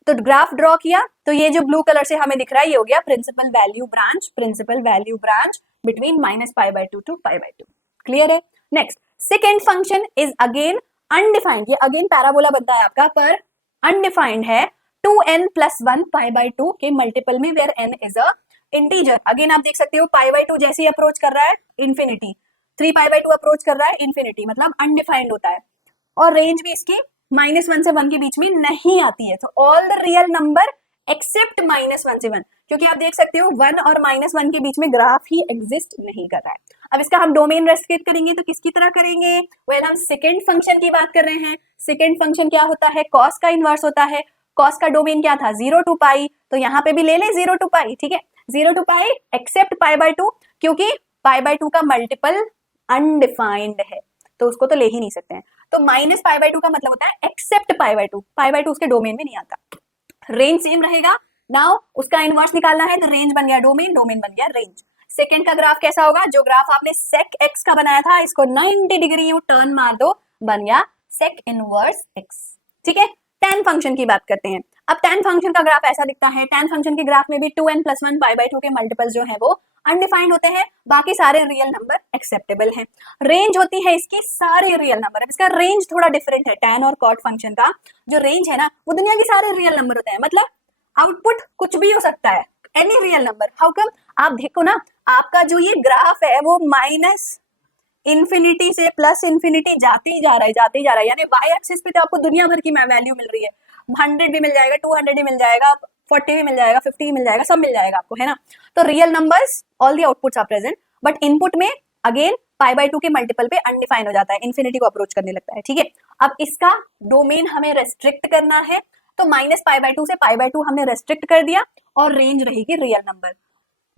तो ग्राफ ड्रॉ किया, तो ये जो ब्लू कलर से हमें दिख रहा है ये हो गया principal value branch, principal value branch between -π/2 to π/2। Clear है? Next second function is again undefined, ये अगेन पैराबोला बनता है आपका, पर अनडिफाइंड है, 2n + 1 π/2 के मल्टीपल में, where n is a integer. Again आप देख सकते हो π/2 जैसे ही अप्रोच कर रहा है इंफिनिटी, 3π/2 अप्रोच कर रहा है इंफिनिटी, मतलब अनडिफाइंड होता है, और रेंज भी इसकी -1 से 1 के बीच में नहीं आती है, तो all the real number except -1 से 1, क्योंकि आप देख सकते हो 1 और -1 के बीच में ग्राफ ही एग्जिस्ट नहीं कर रहा है। अब इसका हम डोमेन रेस्ट्रिक्ट करेंगे तो किसकी तरह करेंगे? वेल हम सेकेंड फंक्शन की बात कर रहे हैं। सेकेंड फंक्शन क्या होता है? कॉस का इनवर्स होता है। कॉस का डोमेन क्या था? 0 to π, तो यहाँ पे भी ले ले 0 to π, ठीक है, 0 to π एक्सेप्ट π/2, क्योंकि π/2 का मल्टीपल अनडिफाइंड है, तो उसको तो ले ही नहीं सकते हैं, तो -π/2 का मतलब होता है एक्सेप्ट π/2, π/2 उसके डोमेन में नहीं आता, रेंज सेम रहेगा। नाउ उसका इनवर्स निकालना है, तो रेंज बन गया डोमेन, डोमेन बन गया रेंज। सेकंड का ग्राफ कैसा होगा? जो ग्राफ आपने sec x का बनाया था, इसको 90 डिग्री यू टर्न मार दो, बन गया sec इनवर्स x, ठीक है। tan फंक्शन की बात करते हैं। अब tan फंक्शन का ग्राफ ऐसा दिखता है, tan फंक्शन के ग्राफ में भी 2n + 1 π/2 के मल्टीपल जो है वो अनडिफाइंड होते हैं, बाकी सारे रियल नंबर एक्सेप्टेबल हैं। रेंज होती है इसकी सारे रियल नंबर, इसका रेंज थोड़ा डिफरेंट है। tan और cot फंक्शन का जो रेंज है ना, वो दुनिया के सारे रियल नंबर होते हैं, मतलब आउटपुट कुछ भी हो सकता है, any real number. How come? आप देखो ना, आपका जो ये ग्राफ है वो -इन्फिनिटी से +इन्फिनिटी जाते ही जा रहा है, जाते ही जा रहा है, यानी वाई एक्सिस पे तो आपको दुनिया भर की वैल्यू मिल रही है, 100 भी मिल जाएगा, 200 भी मिल जाएगा, 40 भी मिल जाएगा, 50 भी मिल जाएगा, सब मिल जाएगा आपको, है ना। तो real numbers all the outputs are present, but input में अगेन π/2 के मल्टीपल पे अनडिफाइन हो जाता है, इन्फिनिटी को अप्रोच करने लगता है, ठीक है। अब इसका डोमेन हमें रेस्ट्रिक्ट करना है, तो -π/2 से π/2 हमने रेस्ट्रिक्ट कर दिया, और रेंज रहेगी रियल नंबर।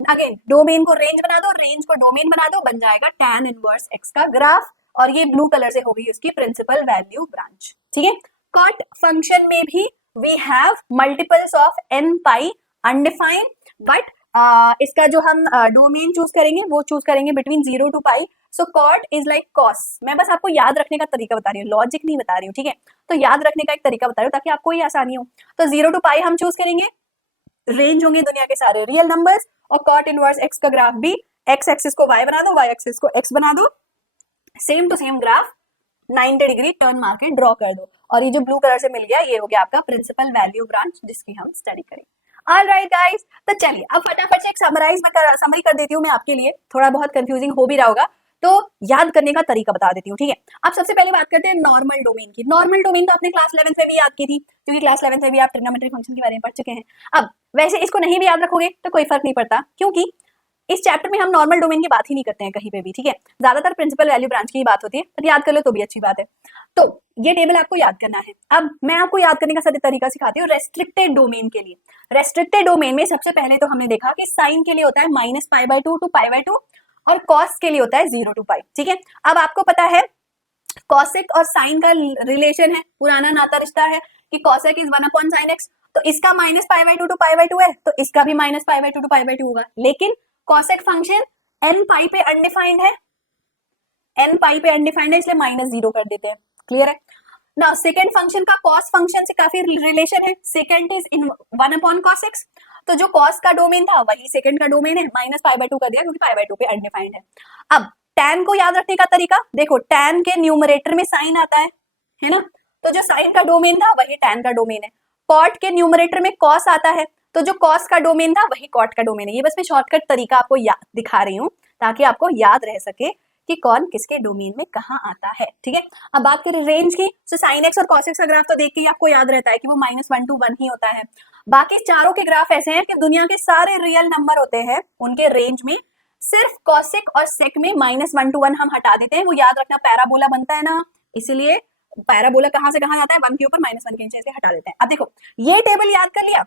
अगेन डोमेन को रेंज बना दो, रेंज को डोमेन बना दो, बन जाएगा tan इनवर्स x का ग्राफ, और ये ब्लू कलर से हो गई उसकी प्रिंसिपल वैल्यू ब्रांच, ठीक है। कॉट फंक्शन में भी we have multiples of n pi undefined, but इसका जो हम डोमेन चूज करेंगे वो चूज करेंगे between 0 to π, so cot is like cos. मैं बस आपको याद रखने का तरीका बता रही हूँ, लॉजिक नहीं बता रही हूँ, ठीक है, तो याद रखने का एक तरीका बता रही हूँ ताकि आपको ही आसानी हो। तो 0 to π हम चूज करेंगे, रेंज होंगे दुनिया के सारे रियल नंबर्स, और कॉट इनवर्स x का ग्राफ भी x एक्सिस को y बना दो, y एक्सिस को x बना दो, same to same graph 90 degree turn मार के ड्रॉ कर दो, और ये जो ब्लू कलर से मिल गया ये हो गया आपका प्रिंसिपल वैल्यू ब्रांच, जिसकी हम स्टडी करेंगे। ऑलराइट गाइस, तो चलिए अब फटाफट से एक समरी कर देती हूँ मैं आपके लिए, थोड़ा बहुत कंफ्यूजिंग हो भी रहा होगा, तो याद करने का तरीका बता देती हूँ, ठीक है। अब सबसे पहले बात करते हैं नॉर्मल डोमेन की। नॉर्मल डोमेन तो आपने क्लास 11th में भी याद की थी, क्योंकि क्लास 11th में भी आप ट्रिग्नोमेट्री फंक्शन के बारे में पढ़ चुके हैं। अब वैसे इसको नहीं भी याद रखोगे तो कोई फर्क नहीं पड़ता, क्योंकि इस चैप्टर में हम नॉर्मल डोमेन की बात ही नहीं करते हैं कहीं पे भी, ठीक है, ज्यादातर प्रिंसिपल वैल्यू ब्रांच की बात होती है, तो याद कर लो तो भी अच्छी बात है। तो ये टेबल आपको याद करना है। अब मैं आपको याद करने का सही तरीका सिखाती हूँ रेस्ट्रिक्टेड डोमेन के लिए। रेस्ट्रिक्टेड डोमेन में सबसे पहले तो हमने देखा कि साइन के लिए होता है -π/2 to π/2, और कॉस के लिए होता है 0 to π, ठीक है। अब आपको पता है कॉसेक और साइन का रिलेशन है, पुराना नाता रिश्ता है कि कॉसेक इज 1/sin x, तो इसका -π/2 to π/2 है, तो इसका भी -π/2 to π/2 होगा। लेकिन कॉसेक फंक्शन n पाई पे अनडिफाइंड है, n पाई पे अनडिफाइंड है, इसलिए -0 कर देते हैं। क्लियर है? ना सेकेंड फंक्शन का कॉस फंक्शन से काफी रिलेशन है, second is in 1/cos x, तो जो कॉस का डोमेन था वही सेकेंड का डोमेन है, -π/2 कर दिया क्योंकि π/2 पे अनडिफाइंड है। अब tan को याद रखने का तरीका देखो, tan के न्यूमरेटर में साइन आता है ना, तो जो साइन का डोमेन था वही tan का डोमेन है। कॉट के न्यूमरेटर में कॉस आता है, तो जो कॉस का डोमेन था वही कॉट का डोमेन है। ये बस मैं शॉर्टकट तरीका आपको दिखा रही हूँ ताकि आपको याद रह सके कि कौन किसके डोमेन में कहाँ आता है, ठीक है। अब बात करें रेंज की, तो साइन एक्स और कॉस एक्स का ग्राफ तो देख के ही आपको याद रहता है कि वो -1 to 1 ही होता है। बाकी चारों के ग्राफ ऐसे हैं कि दुनिया के सारे रियल नंबर होते हैं उनके रेंज में सिर्फ कॉसेक और सेक में -1 to 1 हम हटा देते हैं। वो याद रखना, पैराबोला बनता है ना, इसलिए पैराबोला कहाँ से कहाँ जाता है, 1 के ऊपर -1 के नीचे से हटा देते हैं। अब देखो ये टेबल याद कर लिया,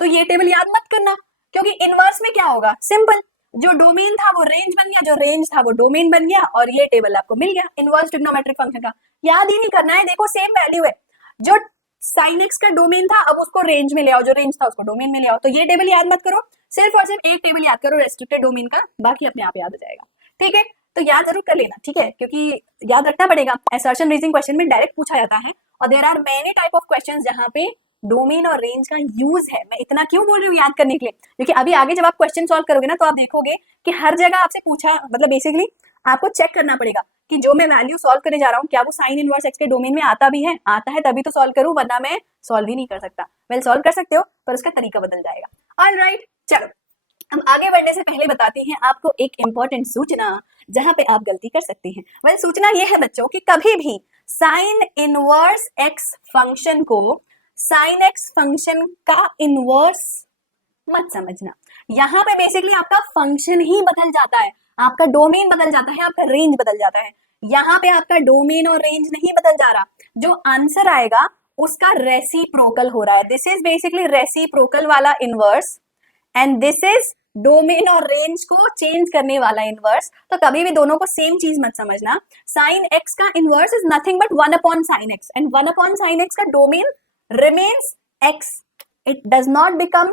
तो ये टेबल याद मत करना क्योंकि इनवर्स में क्या होगा, सिंपल, जो डोमेन था वो रेंज बन गया, जो रेंज था वो डोमेन बन गया, और ये टेबल आपको मिल गया इनवर्स ट्रिग्नोमेट्रिक फंक्शन का। याद ही नहीं करना है, देखो सेम वैल्यू है, जो साइन एक्स का डोमेन था अब उसको रेंज में ले आओ, जो रेंज था उसको डोमेन में ले आओ। तो ये टेबल याद मत करो, सिर्फ और सिर्फ एक टेबल याद करो रेस्ट्रिक्टेड डोमेन का, बाकी अपने आप याद हो जाएगा, ठीक है। तो याद जरूर कर लेना, ठीक है, क्योंकि याद रखना पड़ेगा। असर्शन रीजनिंग क्वेश्चन में डायरेक्ट पूछा जाता है, और there are many type of questions जहां पे डोमेन और रेंज का यूज है। मैं इतना क्यों बोल रही हूँ याद करने के लिए, क्योंकि अभी आगे जब आप क्वेश्चन सॉल्व करोगे ना तो आप देखोगे कि हर जगह आपसे पूछा, मतलब बेसिकली आपको चेक करना पड़ेगा कि जो मैं वैल्यू सॉल्व करने जा रहा हूँ क्या वो साइन इनवर्स एक्स के डोमेन में आता भी है, आता है तभी तो सॉल्व करूँ, वरना मैं सॉल्व ही नहीं कर सकता। वेल सॉल्व कर सकते हो पर उसका तरीका बदल जाएगा। ऑलराइट, चलो हम आगे बढ़ने से पहले बताते हैं आपको एक इंपॉर्टेंट सूचना जहां पे आप गलती कर सकते हैं। वेल सूचना ये है बच्चों कि कभी भी साइन इनवर्स एक्स फंक्शन को साइन एक्स फंक्शन का इनवर्स मत समझना। यहाँ पे बेसिकली आपका फंक्शन ही बदल जाता है, आपका डोमेन बदल जाता है, आपका रेंज बदल जाता है। यहाँ पे आपका डोमेन और रेंज नहीं बदल जा रहा, जो आंसर आएगा उसका रेसिप्रोकल हो रहा है। दिस इज बेसिकली रेसिप्रोकल वाला inverse and this is domain और रेंज को चेंज करने वाला इनवर्स। तो कभी भी दोनों को सेम चीज मत समझना। साइन एक्स का inverse is nothing but 1/sin x and 1/sin x का domain remains x, it does not become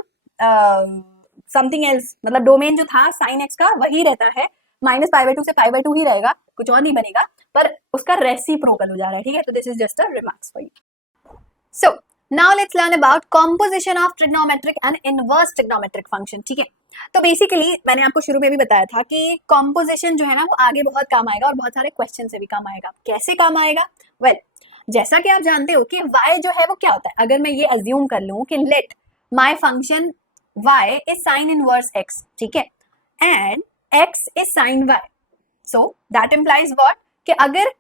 something else, मतलब डोमेन जो था sin x का वही रहता है, -π/2 से π/2 ही रहेगा, कुछ और नहीं बनेगा, पर उसका रेसिप्रोकल हो जा रहा है, ठीक है। तो this is just a remarks for you. So now let's learn about composition of trigonometric and inverse trigonometric function, ठीक है। तो बेसिकली मैंने आपको शुरू में भी बताया था कि कॉम्पोजिशन जो है ना वो आगे बहुत काम आएगा और बहुत सारे क्वेश्चन से भी काम आएगा। कैसे काम आएगा? वेल जैसा कि आप जानते हो कि y जो है वो क्या होता है, अगर मैं ये अज्यूम कर लूं कि let my function y is sine inverse x, ठीक है, and x is sine y, so that implies what कि अगर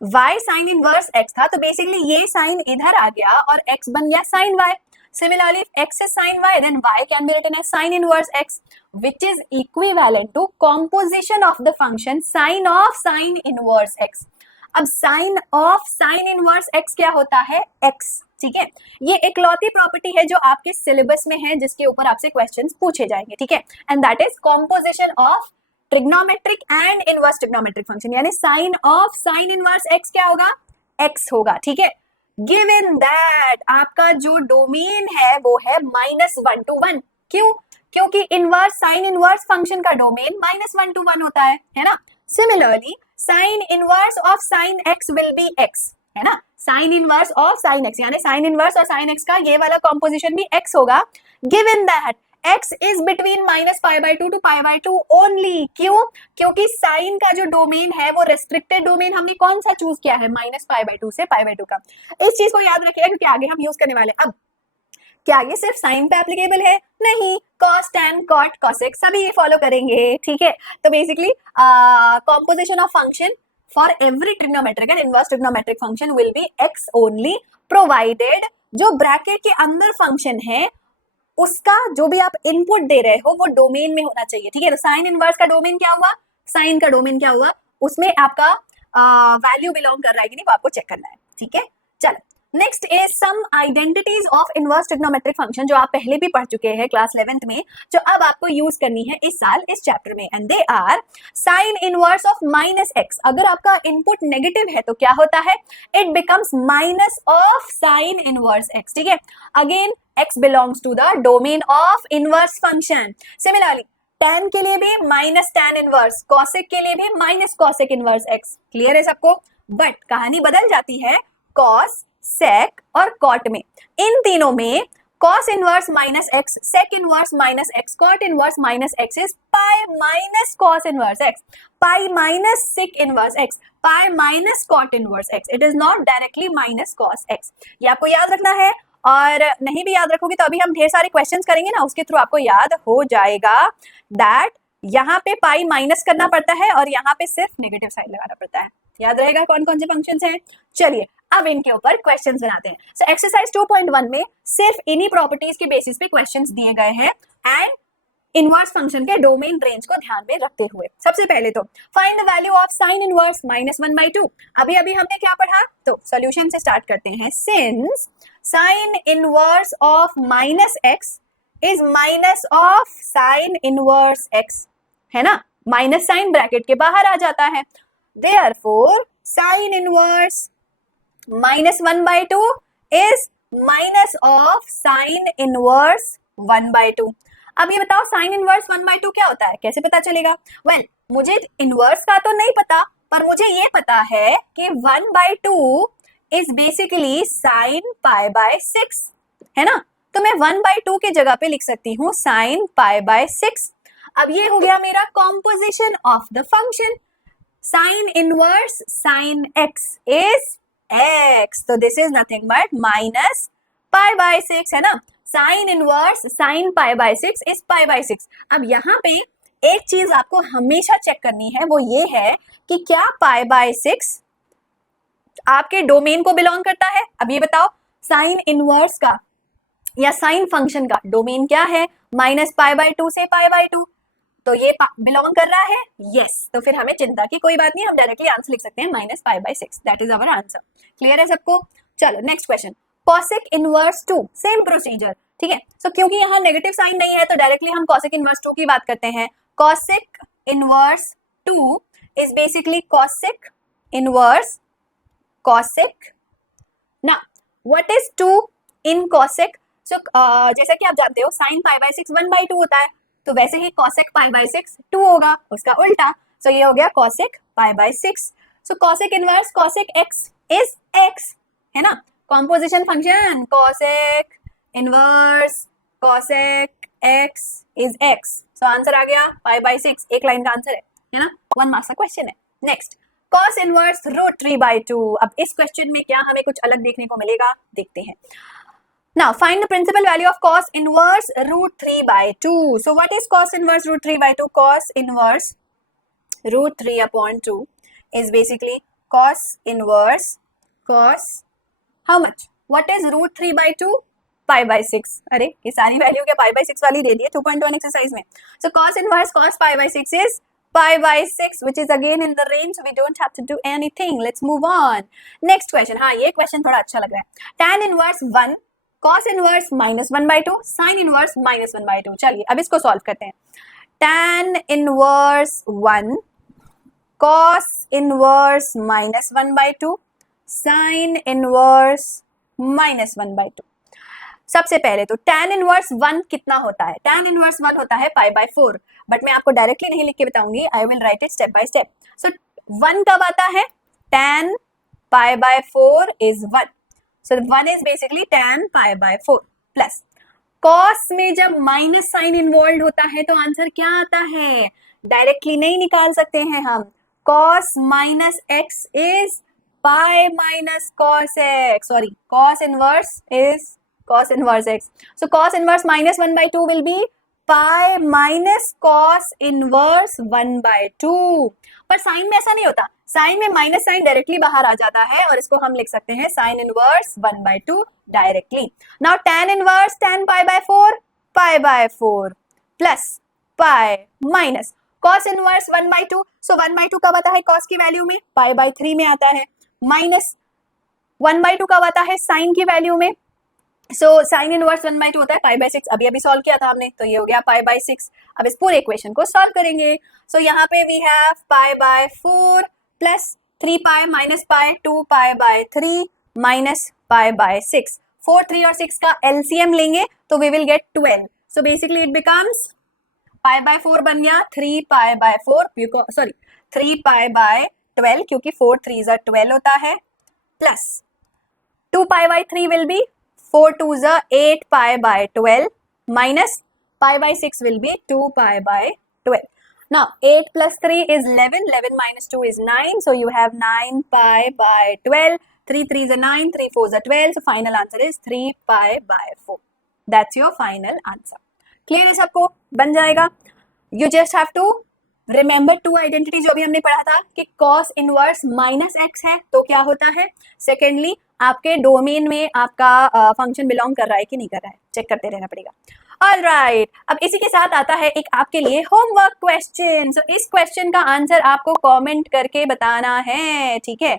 y साइन इनवर्स x था तो बेसिकली ये साइन इधर आ गया और x बन गया sign y। Similarly, if x is sin y, then y can be written as sin inverse x, which is equivalent to composition of the function sin of sin inverse x. अब sin of sin inverse x क्या होता है? x, ठीक है। ये इकलौती property है जो आपके सिलेबस में है, जिसके ऊपर आपसे क्वेश्चंस पूछे जाएंगे, ठीक है। And that is composition of trigonometric and inverse trigonometric function, यानी sin of sin inverse x क्या होगा? x होगा, ठीक है। गिवन दैट आपका जो डोमेन है वो है -1 to 1, क्यों? क्योंकि इनवर्स साइन इनवर्स फंक्शन का डोमेन -1 to 1 होता है ना। Similarly sign inverse of sign x will be x, है ना। Sine inverse of sign x यानी साइन इनवर्स और साइन x का ये वाला कॉम्पोजिशन भी x होगा। Given that x is between -π/2 to π/2 only, क्यों? क्योंकि साइन का जो डोमेन है वो रेस्ट्रिक्टेड डोमेन हमने कौन सा चूज किया है? -π/2 से π/2 का। इस चीज को याद रखिएगा क्योंकि आगे हम यूज करने वाले हैं। अब क्या ये सिर्फ साइन पे एप्लीकेबल है? नहीं, cos, tan, cot, cosec सभी ये फॉलो करेंगे, ठीक है। तो basically composition of function for every trigonometric and inverse trigonometric function will be x only, provided जो ब्रैकेट के अंदर फंक्शन है उसका जो भी आप इनपुट दे रहे हो वो डोमेन में होना चाहिए, ठीक है। तो साइन इनवर्स का डोमेन क्या हुआ? साइन का डोमेन क्या हुआ? उसमें आपका वैल्यू बिलोंग कर रहा है कि नहीं वो आपको चेक करना है, ठीक है। चलो next is some identities of inverse trigonometric function, जो आप पहले भी पढ़ चुके हैं क्लास 11th में, जो अब आपको यूज करनी है इस साल इस चैप्टर में। And they are sine inverse of -x, अगर आपका इनपुट नेगेटिव है तो क्या होता है? It becomes minus of sine inverse x, ठीक है। Again x belongs to the domain of inverse function. Similarly, tan के लिए भी माइनस tan इनवर्स, cosec के लिए भी minus cosec inverse x, clear है सबको? बट कहानी बदल जाती है कॉस, सेक और कॉट में, इन तीनों में cos inverse minus x, sec inverse minus x, cot inverse minus x is pi minus cos inverse x, pi minus sec inverse x, pi minus cot inverse x. It is not directly minus cos x. ये आपको याद रखना है, और नहीं भी याद रखोगे तो अभी हम ढेर सारे क्वेश्चंस करेंगे ना, उसके थ्रू आपको याद हो जाएगा दैट यहाँ पे पाई माइनस करना पड़ता है और यहाँ पे सिर्फ नेगेटिव साइड लगाना पड़ता है. याद रहेगा कौन कौन से फंक्शंस हैं. चलिए अब इनके ऊपर क्वेश्चंस बनाते हैं. सो एक्सरसाइज 2.1 में सिर्फ इन्हीं प्रॉपर्टीज के बेसिस पे क्वेश्चंस दिए गए हैं एंड इनवर्स फंक्शन के डोमेन रेंज को ध्यान में रखते हुए. सबसे पहले तो find the value of sine inverse -1/2. अभी हमने क्या पढ़ा, तो सॉल्यूशन से स्टार्ट करते हैं. Since sign inverse of minus x is minus of sine inverse x, है ना, माइनस साइन ब्रैकेट के बाहर आ जाता है. Therefore sine inverse -1/2 is minus of sine inverse 1/2. अब ये बताओ साइन इनवर्स 1/2 क्या होता है, कैसे पता चलेगा. वेल मुझे इनवर्स का तो नहीं पता, पर मुझे ये पता है कि 1/2 इज बेसिकली साइन π/6, है ना. तो मैं 1/2 के जगह पे लिख सकती हूँ साइन π/6. अब ये हो गया मेरा composition of the function. Sine inverse sine x is x, तो this is nothing but minus π/6, है ना. Sine inverse sine π/6 is π/6. अब यहाँ पे एक चीज आपको हमेशा चेक करनी है, वो ये है कि क्या π/6 आपके डोमेन को बिलोंग करता है. अब ये बताओ साइन इनवर्स का या साइन फंक्शन का डोमेन क्या है, -π/2 से π/2, तो ये बिलोंग कर रहा है. यस, तो फिर हमें चिंता की कोई बात नहीं, हम डायरेक्टली आंसर लिख सकते हैं -π/6. That is our answer. Clear है सबको. चलो next question. Cosec inverse 2, same procedure, ठीक है. सो क्योंकि यहाँ नेगेटिव साइन नहीं है तो डायरेक्टली हम कॉसेक इनवर्स 2 की बात करते हैं. Cosec inverse 2 is basically cosec inverse cosec. ना व्हाट इज 2 इन कॉसेक. सो जैसा कि आप जानते हो साइन π/6 1/2 होता है, तो वैसे ही कॉसेक π/6 2 होगा, उसका उल्टा. सो ये हो गया cosec π/6. So cosec inverse cosec x is x, है ना. Composition function cosec inverse cosec x is x. So answer आ गया π/6. एक लाइन का आंसर है ना. 1 मार्क्स का क्वेश्चन है. Next cos inverse √3/2. अब इस क्वेश्चन में क्या हमें कुछ अलग देखने को मिलेगा, देखते हैं. Now find the principal value of cos inverse √3/2. So what is cos inverse √3/2? Cos inverse √3/2 is basically cos inverse cos how much? What is √3/2? π/6. अरे ये सारी वैल्यू क्या π/6 वाली दे दी है 2.1 एक्सरसाइज में. So cos inverse cos π/6 is π/6, which is again in the range, so we don't have to do anything. Let's move on. Next question. हाँ ये question थोड़ा अच्छा लग रहा है. tan inverse 1 cos inverse -1/2 sine inverse -1/2. चलिए अब इसको सॉल्व करते हैं. tan inverse 1 cos inverse -1/2 sine inverse -1/2. सबसे पहले तो tan इनवर्स 1 कितना होता है. tan इनवर्स 1 होता है π/4, बट मैं आपको डायरेक्टली नहीं लिख के बताऊंगी, I will write it step by step. So 1 कब आता है, tan π/4 is 1. So 1 is basically tan π/4 plus cos में जब माइनस साइन इन्वॉल्व होता है तो आंसर क्या आता है, डायरेक्टली नहीं निकाल सकते हैं हम. cos -x is pi minus cos x. Sorry, cos inverse is cos inverse x. So cos inverse -1/2 will be pi minus cos inverse 1/2. पर साइन में ऐसा नहीं होता, साइन में माइनस साइन डायरेक्टली बाहर आ जाता है और इसको हम लिख सकते हैं sine inverse 1/2 directly. Now tan inverse tan pi/4 plus pi minus cos inverse 1/2. सो 1/2 कब आता है cos की वैल्यू में, π/3 में आता है, माइनस 1/2 कब आता है साइन की वैल्यू में. सो साइन इनवर्स 1/2 होता है π/6. अभी सॉल्व किया था हमने, तो ये हो गया π/6. अब इस पूरे इक्वेशन को सॉल्व करेंगे. सो यहाँ पे we have π/4 plus 3π minus pi 2π/3 minus π/6. 4, 3 और 6 का एलसीएम लेंगे तो we will get 12. So basically it becomes π/4 बन गया 3π/4, सॉरी 3π/12 क्योंकि 4 3s are 12 होता है, plus 2 pi by 3 will be 4 2s are 8 pi by 12 minus pi by 6 will be 2 pi by 12. Now 8 plus 3 is 11, 11 minus 2 is 9, so you have 9 pi by 12, 3 3s are 9, 3 4s are 12, so final answer is 3 pi by 4. That's your final answer. Clear है सबको? बन जाएगा. You just have to remember two identity जो भी हमने पढ़ा था कि कॉस इनवर्स माइनस एक्स है तो क्या होता है. सेकेंडली आपके डोमेन में आपका फंक्शन बिलोंग कर रहा है कि नहीं कर रहा है, चेक करते रहना पड़ेगा. ऑल राइट, अब इसी के साथ आता है एक आपके लिए होमवर्क क्वेश्चन. सो इस क्वेश्चन का आंसर आपको कमेंट करके बताना है, ठीक है.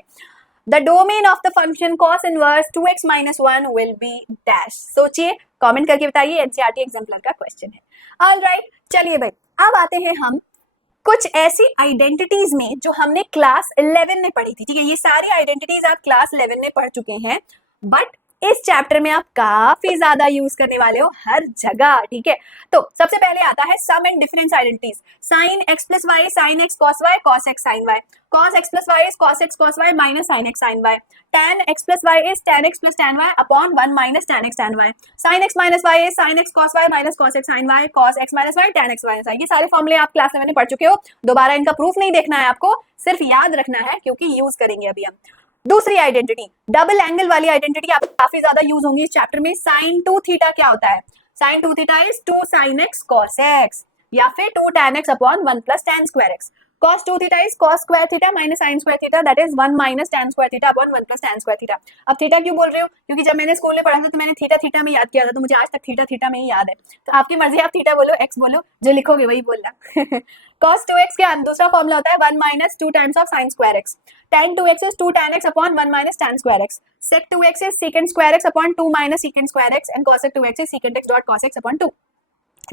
The domain of the function cos inverse 2x - 1 will be dash. सोचिए, कमेंट करके बताइए. एनसीईआरटी एग्जाम्पलर का क्वेश्चन है. ऑल राइट, चलिए भाई अब आते हैं हम कुछ ऐसी आइडेंटिटीज में जो हमने क्लास 11 में पढ़ी थी. ठीक है, ये सारी आइडेंटिटीज आप क्लास 11 में पढ़ चुके हैं, बट इस चैप्टर में आप काफी ज्यादा यूज करने वाले हो हर जगह. ठीक है, तो सबसे पहले आता है sum and difference identities. Sine x plus y sine x cos y cos x sine y. Cos x plus y is cos x cos y minus sine x sine y. tan x plus y is tan x plus tan y upon 1 minus tan x tan y. sin x minus y is sin x cos y minus cos x sin y. cos x minus y tan x minus y. ये सारे फॉर्मूले आप class 11 में पढ़ चुके हो, दोबारा इनका प्रूफ नहीं देखना है आपको, सिर्फ याद रखना है क्योंकि यूज करेंगे अभी हम. दूसरी आइडेंटिटी, डबल एंगल वाली आइडेंटिटी आपको काफी ज्यादा यूज होंगी इस चैप्टर में. sin 2 थीटा क्या होता है? sin 2 theta is 2 sin x cos x या फिर 2 tan x upon 1 plus tan square x. cos 2 theta is cos square theta minus sin square theta, that is 1 minus tan square theta upon 1 plus tan square theta. अब theta क्यों बोल रहे हो? क्योंकि जब मैंने स्कूल में पढ़ा था तो मैंने थीटा थीटा में याद किया था, तो मुझे आज तक थीटा थीटा में ही याद है. तो आपकी मर्जी, आप थीटा बोलो x बोलो, जो लिखोगे वही बोलना. cos 2x के दूसरा फॉर्मूला होता है 1 minus 2 times of sin square x. tan 2x is 2 tan x upon 1 minus tan square x. sec 2x is secant square x upon 2 minus secant square x and cosec 2x is secant x dot cos x upon 2.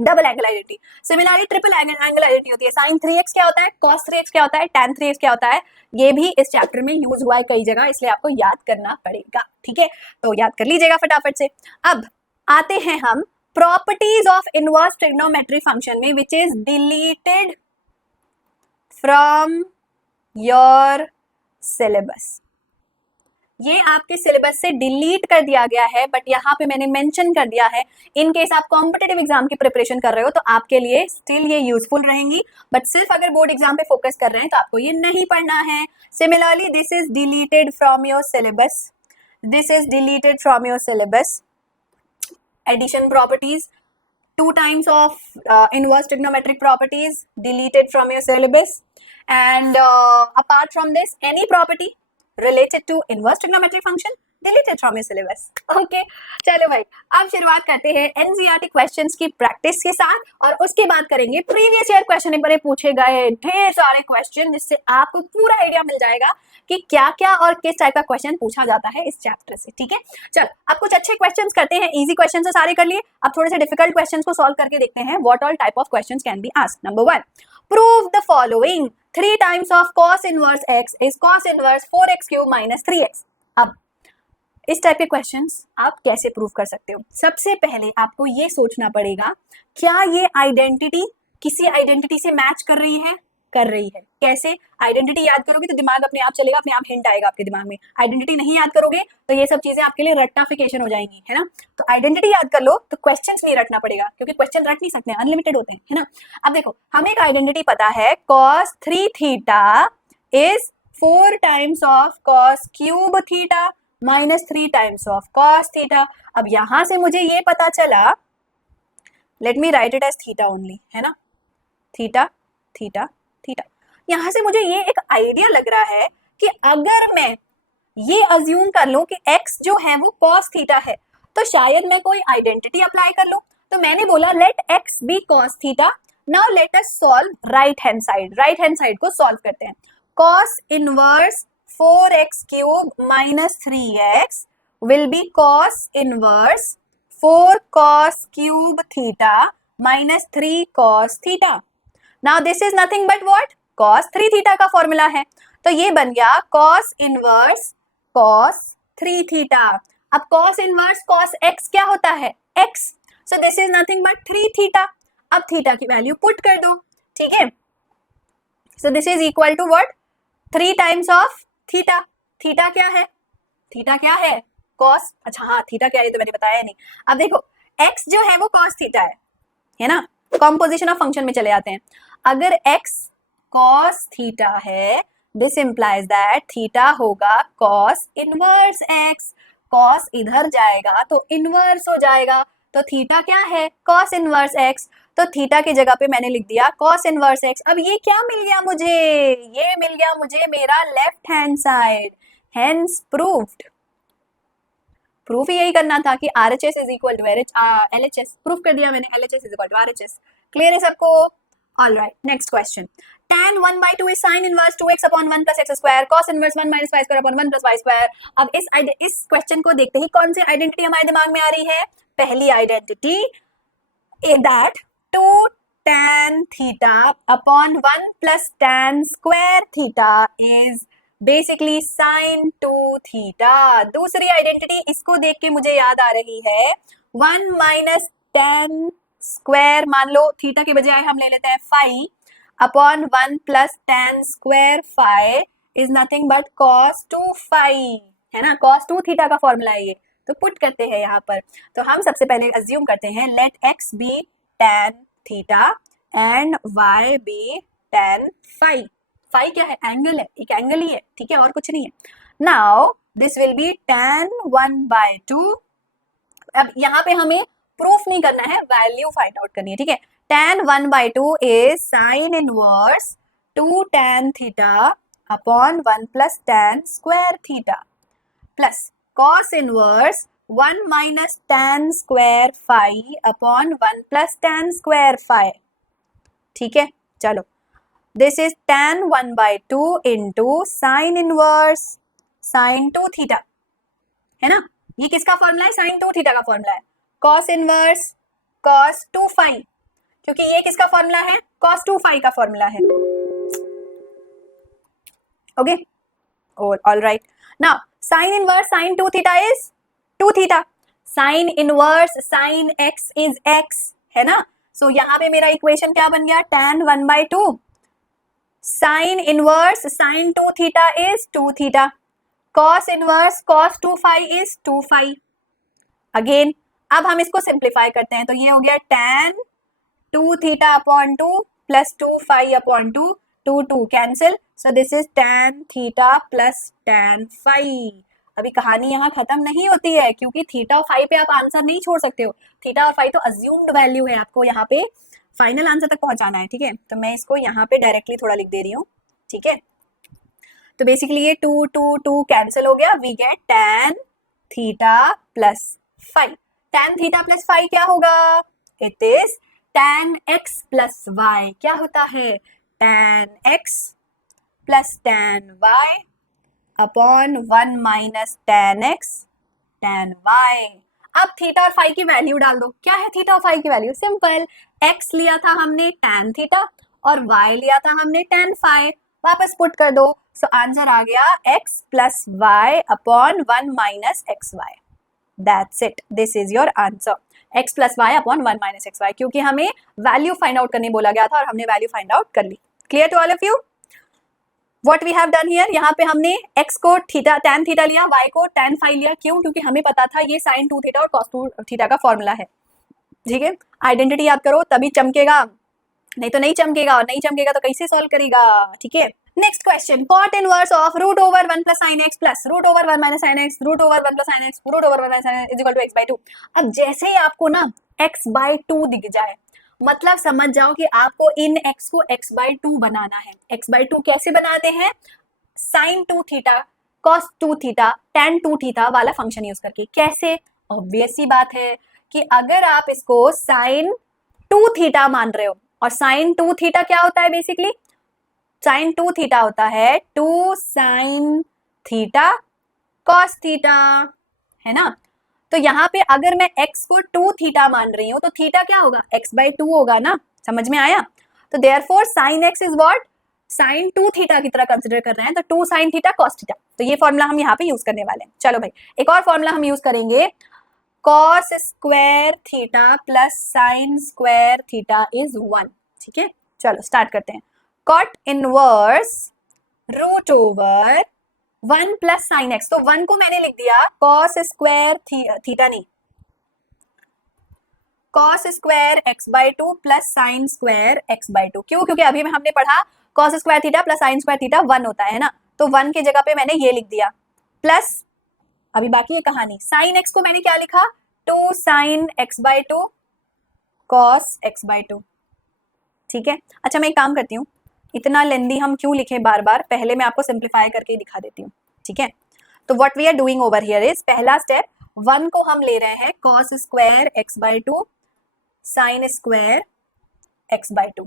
Double angle identity. Similarly triple angle identity होती है. sin 3x क्या होता है, cos 3x क्या होता है, tan 3x क्या होता है. ये भी इस चैप्टर में यूज हुआ है कई जगह, इसलिए आपको याद करना पड़ेगा. ठीक है, तो याद कर लीजिएगा फटाफट से. अब आते हैं हम properties of inverse trigonometry function में which is deleted from your syllabus. ये आपके सिलेबस से डिलीट कर दिया गया है, बट यहाँ पे मैंने मेंशन कर दिया है इन केस आप कॉम्पिटिटिव एग्जाम की प्रिपरेशन कर रहे हो तो आपके लिए स्टिल ये यूजफुल रहेंगी, बट सिर्फ अगर बोर्ड एग्जाम पे फोकस कर रहे हैं तो आपको ये नहीं पढ़ना है. Similarly this is deleted from your syllabus. This is deleted from your syllabus. Addition properties, 2 times of inverse trigonometric properties deleted from your syllabus, and apart from this any property related to inverse trigonometric function deleted from your syllabus. Okay, चलो भाई अब शुरुआत करते हैं NCERT questions की practice के साथ, और उसके बाद करेंगे प्रीवियस ईयर क्वेश्चन पर पूछे गए ढेर सारे क्वेश्चन, जिससे आपको पूरा आइडिया मिल जाएगा कि क्या क्या और किस टाइप का क्वेश्चन पूछा जाता है इस चैप्टर से. ठीक है, चल अब कुछ अच्छे क्वेश्चंस करते हैं. इजी क्वेश्चन तो सारे कर लिए, अब थोड़े से डिफिकल्ट क्वेश्चंस को सॉल्व करके देखते हैं. What all type of questions can be asked. Number 1, prove the following. 3 times of cos inverse x is cos inverse 4x cube minus 3x. अब इस टाइप के क्वेश्चंस आप कैसे प्रूव कर सकते हो? सबसे पहले आपको ये सोचना पड़ेगा, क्या ये आइडेंटिटी किसी आइडेंटिटी से मैच कर रही है? कर रही है. कैसे? आइडेंटिटी याद करोगे तो दिमाग अपने आप चलेगा, अपने आप हिंट आएगा आपके दिमाग में. आइडेंटिटी नहीं याद करोगे तो ये सब चीजें आपके लिए रट्टाफिकेशन हो जाएंगी, है ना. तो आइडेंटिटी याद कर लो तो क्वेश्चंस नहीं रटना पड़ेगा, क्योंकि क्वेश्चन रट नहीं सकते, अनलिमिटेड होते हैं, है ना. अब देखो, हमें एक आइडेंटिटी पता है, cos 3 theta is 4 times of cos cube theta minus 3 times of cos theta. अब यहां से मुझे ये पता चला, let me write it as theta only, है ना. Theta theta theta. यहां से मुझे ये एक आइडिया लग रहा है कि अगर मैं ये अज्यूम कर लूं कि x जो है वो cos थीटा है, तो शायद मैं कोई आइडेंटिटी अप्लाई कर लूं. तो मैंने बोला let x be cos theta. Now let us solve right hand side. Right hand side को सॉल्व करते हैं. cos inverse 4x cube minus 3x will be cos inverse 4 cos cube theta minus 3 cos theta. Now this is nothing but what? cos 3 theta का formula है, तो ये बन गया cos inverse cos 3 theta. अब cos इनवर्स cos x क्या होता है? x. So this is nothing but 3 theta. अब थीटा की वैल्यू पुट कर दो. ठीक है, so this is equal to what? 3 times of theta. Theta क्या है? थीटा क्या है? कॉस, अच्छा हाँ थीटा क्या है तो मैंने बताया नहीं। अब देखो x जो है वो कॉस थीटा है ना। कॉम्पोजिशन ऑफ फंक्शन में चले जाते हैं। अगर x कॉस थीटा है, दिस इंप्लाइज दैट थीटा होगा कॉस इनवर्स x। कॉस इधर जाएगा तो इनवर्स हो जाएगा, तो थीटा क्या है, कॉस इनवर्स x। तो थीटा की जगह पे मैंने लिख दिया कॉस इनवर्स x। अब ये क्या मिल गया मुझे, ये मिल गया मुझे मेरा left hand side, hence proved. Proof ही यही करना था कि RHS is equal to LHS। Proof कर दिया मैंने, LHS is equal to RHS। Clear है सबको? All right, next question. tan 1/2 is sin inverse 2x upon 1 plus x square, cos inverse 1 minus y square upon 1 plus y square। अब इस question को देखते ही कौन सी आइडेंटिटी हमारे दिमाग में आ रही है, पहली identity that 2 tan theta upon 1 plus tan square theta is basically sine 2 theta. दूसरी आइडेंटिटी इसको देख के मुझे याद आ रही है 1 माइनस टेन स्क्वायर, मान लो थीटा के बजाय हम ले लेते हैं phi, upon 1 plus tan square phi is nothing but cos 2 phi, है ना। cos 2 थीटा का फॉर्मूला है ये, तो पुट करते हैं यहाँ पर। तो हम सबसे पहले अज्यूम करते हैं let x be tan theta and y be tan phi. Phi क्या है, एंगल है, एक एंगल ही है, ठीक है, और कुछ नहीं है। Now this will be tan 1/2। अब यहाँ पे हमें प्रूफ नहीं करना है, वैल्यू फाइंड आउट करनी है, ठीक है। tan 1/2 is sine inverse 2 tan theta upon 1 plus tan square theta plus cos inverse 1 minus tan square phi upon 1 plus tan square phi, ठीक है। चलो this is tan 1/2 into sine inverse sine 2 theta, है ना। ये किसका formula है, sine 2 theta का formula है। cos इनवर्स cos 2 फाई, क्योंकि ये किसका फॉर्मूला है, cos 2 फाई का फॉर्मूला है। Okay, all right. Now sine inverse sine 2 theta is 2 theta, sign inverse sign x is x, है ना। सो यहाँ पे मेरा इक्वेशन क्या बन गया, tan 1/2 sine inverse sine 2 theta is 2 theta, cos inverse cos 2 phi is 2 phi. Again अब हम इसको सिंप्लीफाई करते हैं, तो ये हो गया tan 2 theta upon 2 plus 2 phi upon 2, 2 2 cancel, so this is tan theta plus tan phi. अभी कहानी यहाँ खत्म नहीं होती है, क्योंकि थीटा और फाई पे आप आंसर नहीं छोड़ सकते हो। थीटा और फाई तो अज्यूम्ड वैल्यू है, आपको यहाँ पे फाइनल आंसर तक पहुंचाना है, ठीक है। तो मैं इसको यहाँ पे डायरेक्टली थोड़ा लिख दे रही हूँ, ठीक है। तो बेसिकली ये 2 2 2 कैंसिल हो गया, we get tan theta plus phi. tan theta plus phi क्या होगा, it is tan x plus y। क्या होता है, tan x plus tan y upon 1 minus tan x tan y। अब थीटा और फाई की वैल्यू डाल दो, क्या है थीटा और फाई की वैल्यू, सिंपल, x लिया था हमने tan थीटा और y लिया था हमने tan फाई, वापस पुट कर दो, सो आंसर आ गया x plus y upon 1 minus x y. That's it, this is your answer, x plus y upon 1 minus x y, क्योंकि हमें वैल्यू फाइंड आउट करने बोला गया था और हमने वैल्यू फाइंड आउट कर ली। Clear to all of you? What we have done here, यहाँ पे हमने x को थीटा tan थीटा लिया, y को tan फाई लिया, क्यों, क्योंकि हमें पता था ये sin 2 थीटा और cos 2 थीटा का फॉर्मूला है, ठीक है। आइडेंटिटी याद करो तभी चमकेगा, नहीं तो नहीं चमकेगा, और नहीं चमकेगा तो कैसे सॉल्व करेगा, ठीक है। Next question, cot inverse of root over 1 plus sine x plus root over 1 minus sine x root over 1 plus sine x root over 1 minus sine x is equal to x/2। अब जैसे ही आपको ना x/2 दिख जाए, मतलब समझ जाओ कि आपको इन x को x/2 बनाना है। x/2 कैसे बनाते हैं, sine 2 theta cos 2 theta tan 2 theta वाला फंक्शन यूज करके। कैसे, ऑब्वियस सी बात है कि अगर आप इसको साइन 2 थीटा मान रहे हो, और साइन 2 थीटा क्या होता है, बेसिकली साइन 2 थीटा होता है 2 साइन थीटा cos थीटा, है ना। तो यहाँ पे अगर मैं x को 2 थीटा मान रही हूँ तो थीटा क्या होगा, x/2 होगा ना, समझ में आया। तो therefore sine x is what, sine 2 theta की तरह कंसिडर कर रहे हैं, तो 2 साइन थीटा cos थीटा। तो ये फॉर्मूला हम यहाँ पे यूज करने वाले हैं। चलो भाई, एक और फॉर्मूला हम यूज करेंगे, cos square theta plus sine square theta is 1, ठीक है। चलो स्टार्ट करते हैं। cot इनवर्स root over 1 plus sine x, तो 1 को मैंने लिख दिया कॉस स्क्वायर थीटा, नहीं cos square x by two plus sine square x by two. क्यों? क्योंकि अभी में हमने पढ़ा cos square theta plus sine square theta 1 होता है ना, तो 1 की जगह पे मैंने ये लिख दिया प्लस, अभी बाकी ये कहानी, साइन एक्स को मैंने क्या लिखा 2 sine x by two cos x by to. ठीक है, अच्छा मैं एक काम करती हूँ, इतना लेंदी हम क्यों लिखे बार बार, पहले मैं आपको सिंप्लीफाई करके दिखा देती हूँ। ठीक है, तो what we are doing over here is, पहला स्टेप 1 को हम ले रहे हैं cos square x by two sine square x by two,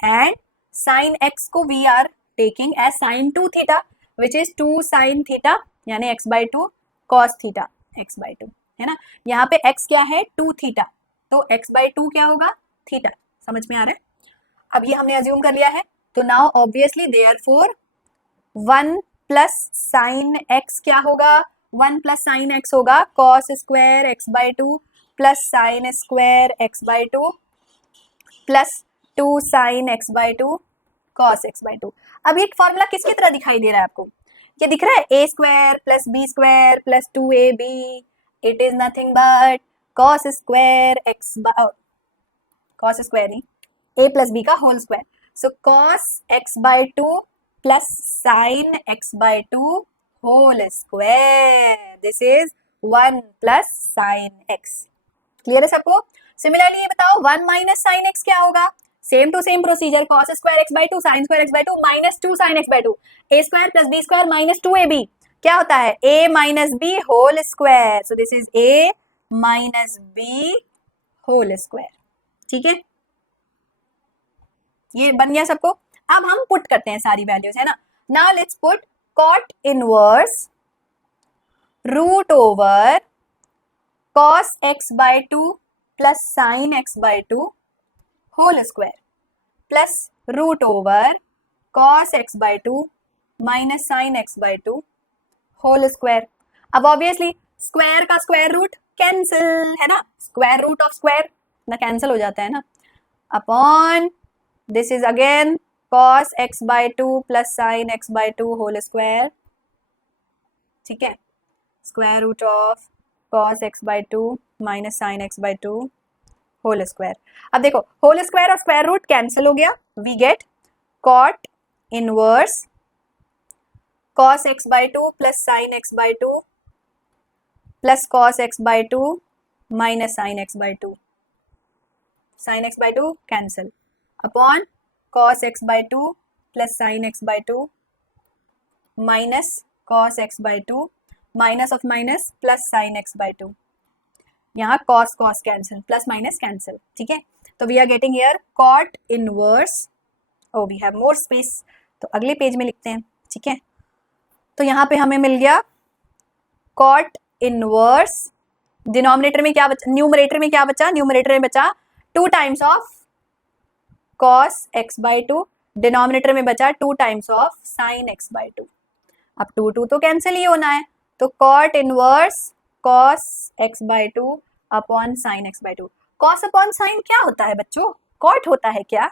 and sine x को we are taking as sine 2 theta which is 2 sine theta यानी x by two cos theta x by two, है ना। यहाँ पे x क्या है 2 theta, तो x by to क्या होगा थीटा। समझ में आ रहा है? अब ये हमने अज्यूम कर लिया है, तो now obviously therefore 1 plus sine x क्या होगा, 1 प्लस साइन एक्स होगा cos square x by two plus sine square x by two plus 2 sine x by two cos x by to. अब ये फॉर्मूला किसकी तरह दिखाई दे रहा है आपको, ये दिख रहा है a square plus b square plus 2ab, it is nothing but cos square x, cos square नहीं, a प्लस बी का whole square, so cos x by two plus sine x by two whole square, this is 1 plus sine x. Clear है सबको? Similarly ये बताओ 1 minus sine x क्या होगा, same to same procedure, cos square x by two sine square x by two minus 2 sine x by two, a square plus b square minus 2ab क्या होता है a minus b whole square, so this is a minus b whole square. ठीक है, ये बन गया सबको। अब हम पुट करते हैं सारी वैल्यूज, है ना। Now let's put cot inverse root over cos x by two plus sine x by two whole square plus root over cos x by two minus sine x by two whole square. अब obviously square का square root cancel, है ना, square root of square ना cancel हो जाता है ना, upon this is again cos x by two plus sine x by two whole square. ठीक है, square root of cos x by two minus sine x by two whole square. अब देखो whole square और square root cancel हो गया, we get cot inverse cos x by two plus sine x by two plus cos x by two minus sine x by two, sine x by two cancel, upon cos x by two plus sine x by two minus cos x by two minus of minus plus sine x by two, यहाँ cos cos cancel plus minus cancel. ठीक है, तो we are getting here cot inverse, oh we have more space, तो अगले page में लिखते हैं। ठीक है, तो यहाँ पे हमें मिल गया cot इनवर्स, डिनोमिनेटर में क्या बचा, न्यूमरेटर में क्या बचा, न्यूमरेटर में बचा 2 times of cos x by to, denominator में बचा 2 times of sign x by to. अब 2 तो कैंसिल ही होना है, तो cot inverse cos x by two upon sine x by to. cos upon sine क्या होता है बच्चों, cot होता है क्या?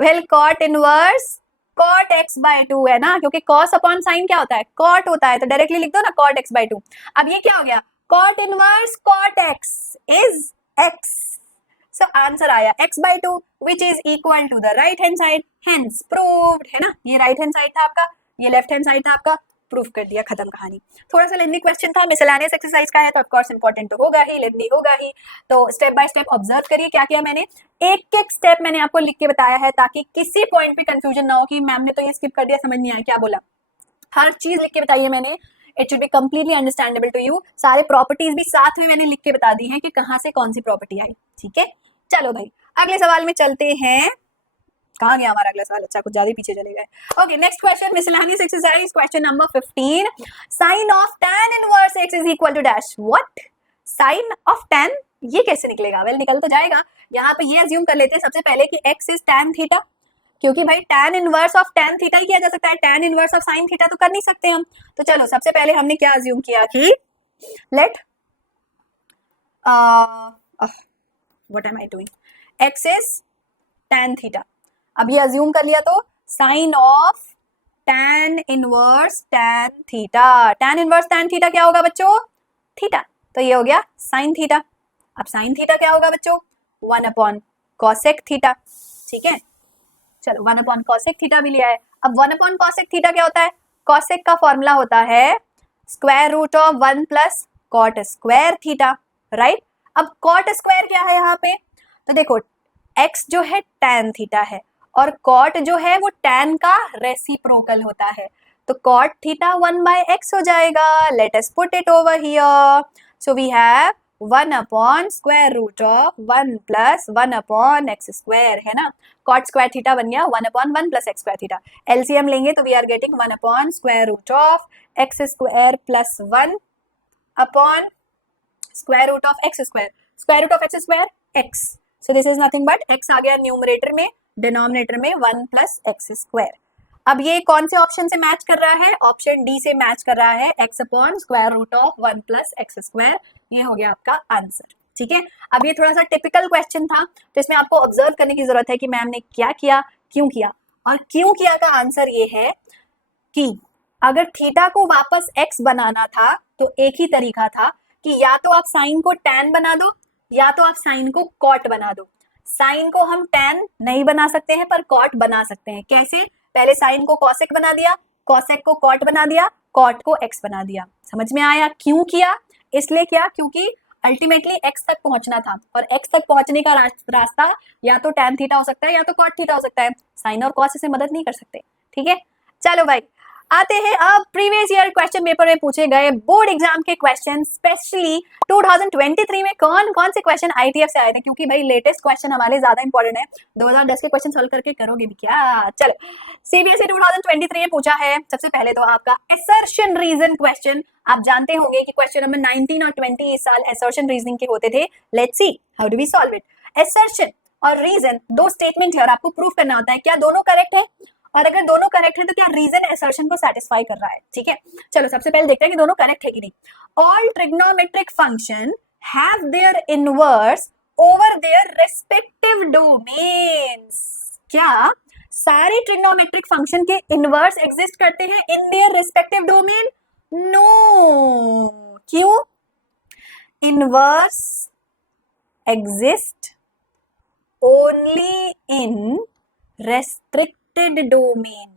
Well cot inverse cot x by two है ना, क्योंकि cos अपॉन साइन क्या होता है cot होता है, तो डायरेक्टली लिख दो ना cot x बाई टू। अब ये क्या हो गया, cot inverse cot x is x, so answer आया x by two which is equal to the right hand side, hence proved, है ना। ये राइट हैंड साइड था आपका, ये लेफ्ट हैंड साइड था आपका, प्रूफ कर दिया, खत्म कहानी। थोड़ा सा लेंदी क्वेश्चन था, मिसलेनियस एक्सरसाइज का है तो ऑफ कोर्स इंपॉर्टेंट तो होगा ही, लेंदी होगा ही, तो स्टेप बाय स्टेप ऑब्जर्व करिए क्या किया मैंने, एक एक स्टेप मैंने आपको लिख के बताया है ताकि किसी पॉइंट पे कंफ्यूजन ना हो कि मैम ने तो ये स्किप कर दिया, समझ नहीं आया क्या बोला। हर चीज लिख के बताइए मैंने, it should be completely understandable to you. सारे प्रॉपर्टीज भी साथ में मैंने लिख के बता दी हैं कि कहाँ से कौन सी प्रॉपर्टी आई। ठीक है, चलो भाई अगले सवाल में चलते हैं। कहाँ गया हमारा अगला सवाल, अच्छा कुछ ज्यादा पीछे चले गए। Okay, next question, miscellaneous exercise question number 15, sine of tan inverse x is equal to dash. What, sine of tan, ये कैसे निकलेगा? वेल निकल तो जाएगा, यहाँ पे ये अज्यूम कर लेते हैं सबसे पहले कि x इज tan थीटा, क्योंकि भाई tan inverse of tan theta ही किया जा सकता है, tan inverse of sin theta तो कर नहीं सकते हम। तो चलो सबसे पहले हमने क्या अज्यूम किया कि let what am I doing, x is tan theta. अब ये अज्यूम कर लिया तो sine of tan inverse tan theta. tan inverse tan theta क्या होगा बच्चों? थीटा। तो ये हो गया sin थीटा। अब sin थीटा क्या होगा बच्चों? 1 अपॉन cosec थीटा। ठीक है, चलो 1 अपॉन cosec थीटा भी लिया है। अब 1 अपॉन cosec थीटा क्या होता है? cosec का फॉर्मूला होता है square root of 1 plus cot square theta, right. अब कॉट स्क्वायर क्या है यहाँ पे? तो देखो x जो है tan थीटा है और कॉट जो है वो tan का रेसिप्रोकल होता है, तो कॉट थीटा 1/x हो जाएगा। Let us put it over here. So we have 1 upon square root of 1 plus 1 upon x square, है ना। कॉट स्क्वायर थीटा बन गया 1 upon 1 plus x square theta. LCM लेंगे तो we are getting 1 upon square root of x square plus 1 upon square root of x square. Square root of x square x, so this is nothing but x आ गया numerator में, denominator में 1 plus x square. अब ये कौन से option से match कर रहा है? ऑप्शन डी से मैच कर रहा है, x upon square root of 1 plus x square. ये हो गया आपका आंसर। ठीक है, अब ये थोड़ा सा टिपिकल क्वेश्चन था, तो इसमें आपको ऑब्जर्व करने की जरूरत है कि मैम ने क्या किया, क्यों किया। और क्यों किया का आंसर ये है कि अगर थीटा को वापस x बनाना था तो एक ही तरीका था कि या तो आप साइन को tan बना दो या तो आप साइन को cot बना दो। साइन को हम tan नहीं बना सकते हैं पर cot बना सकते हैं। कैसे? पहले साइन को cosec बना दिया, cosec को cot बना दिया, cot को x बना दिया। समझ में आया क्यों किया? इसलिए किया क्योंकि अल्टीमेटली x तक पहुंचना था और x तक पहुंचने का रास्ता या तो tan थीटा हो सकता है या तो cot थीटा हो सकता है। साइन और cos इसे मदद नहीं कर सकते। ठीक है, चलो भाई आते हैं अब प्रीवियस ईयर क्वेश्चन पेपर में पूछे गए बोर्ड एग्जाम के क्वेश्चन, स्पेशली 2023 में कौन कौन से क्वेश्चन आईटीएफ से आए थे, क्योंकि भाई लेटेस्ट क्वेश्चन हमारे ज्यादा इंपॉर्टेंट है। 2010 के क्वेश्चन सॉल्व करके करोगे भी क्या? चलो सीबीएसई 2023 में पूछा है सबसे पहले तो आपका असर्शन रीजन क्वेश्चन। आप जानते होंगे कि क्वेश्चन नंबर 19 और 20 इस साल असर्शन रीजनिंग के होते थे। Let's see how do we solve it. Assertion और रीजन दो स्टेटमेंट है और आपको प्रूफ करना होता है क्या दोनों करेक्ट है, और अगर दोनों करेक्ट है तो क्या रीजन असर्शन को सेटिस्फाई कर रहा है। ठीक है, चलो सबसे पहले देखते हैं कि दोनों करेक्ट है कि नहीं। All trigonometric function have their inverse over their respective domains. क्या सारे ट्रिग्नोमेट्रिक फंक्शन के इनवर्स एग्जिस्ट करते हैं in their respective domain? No. क्यों? Inverse exist only in restrict domain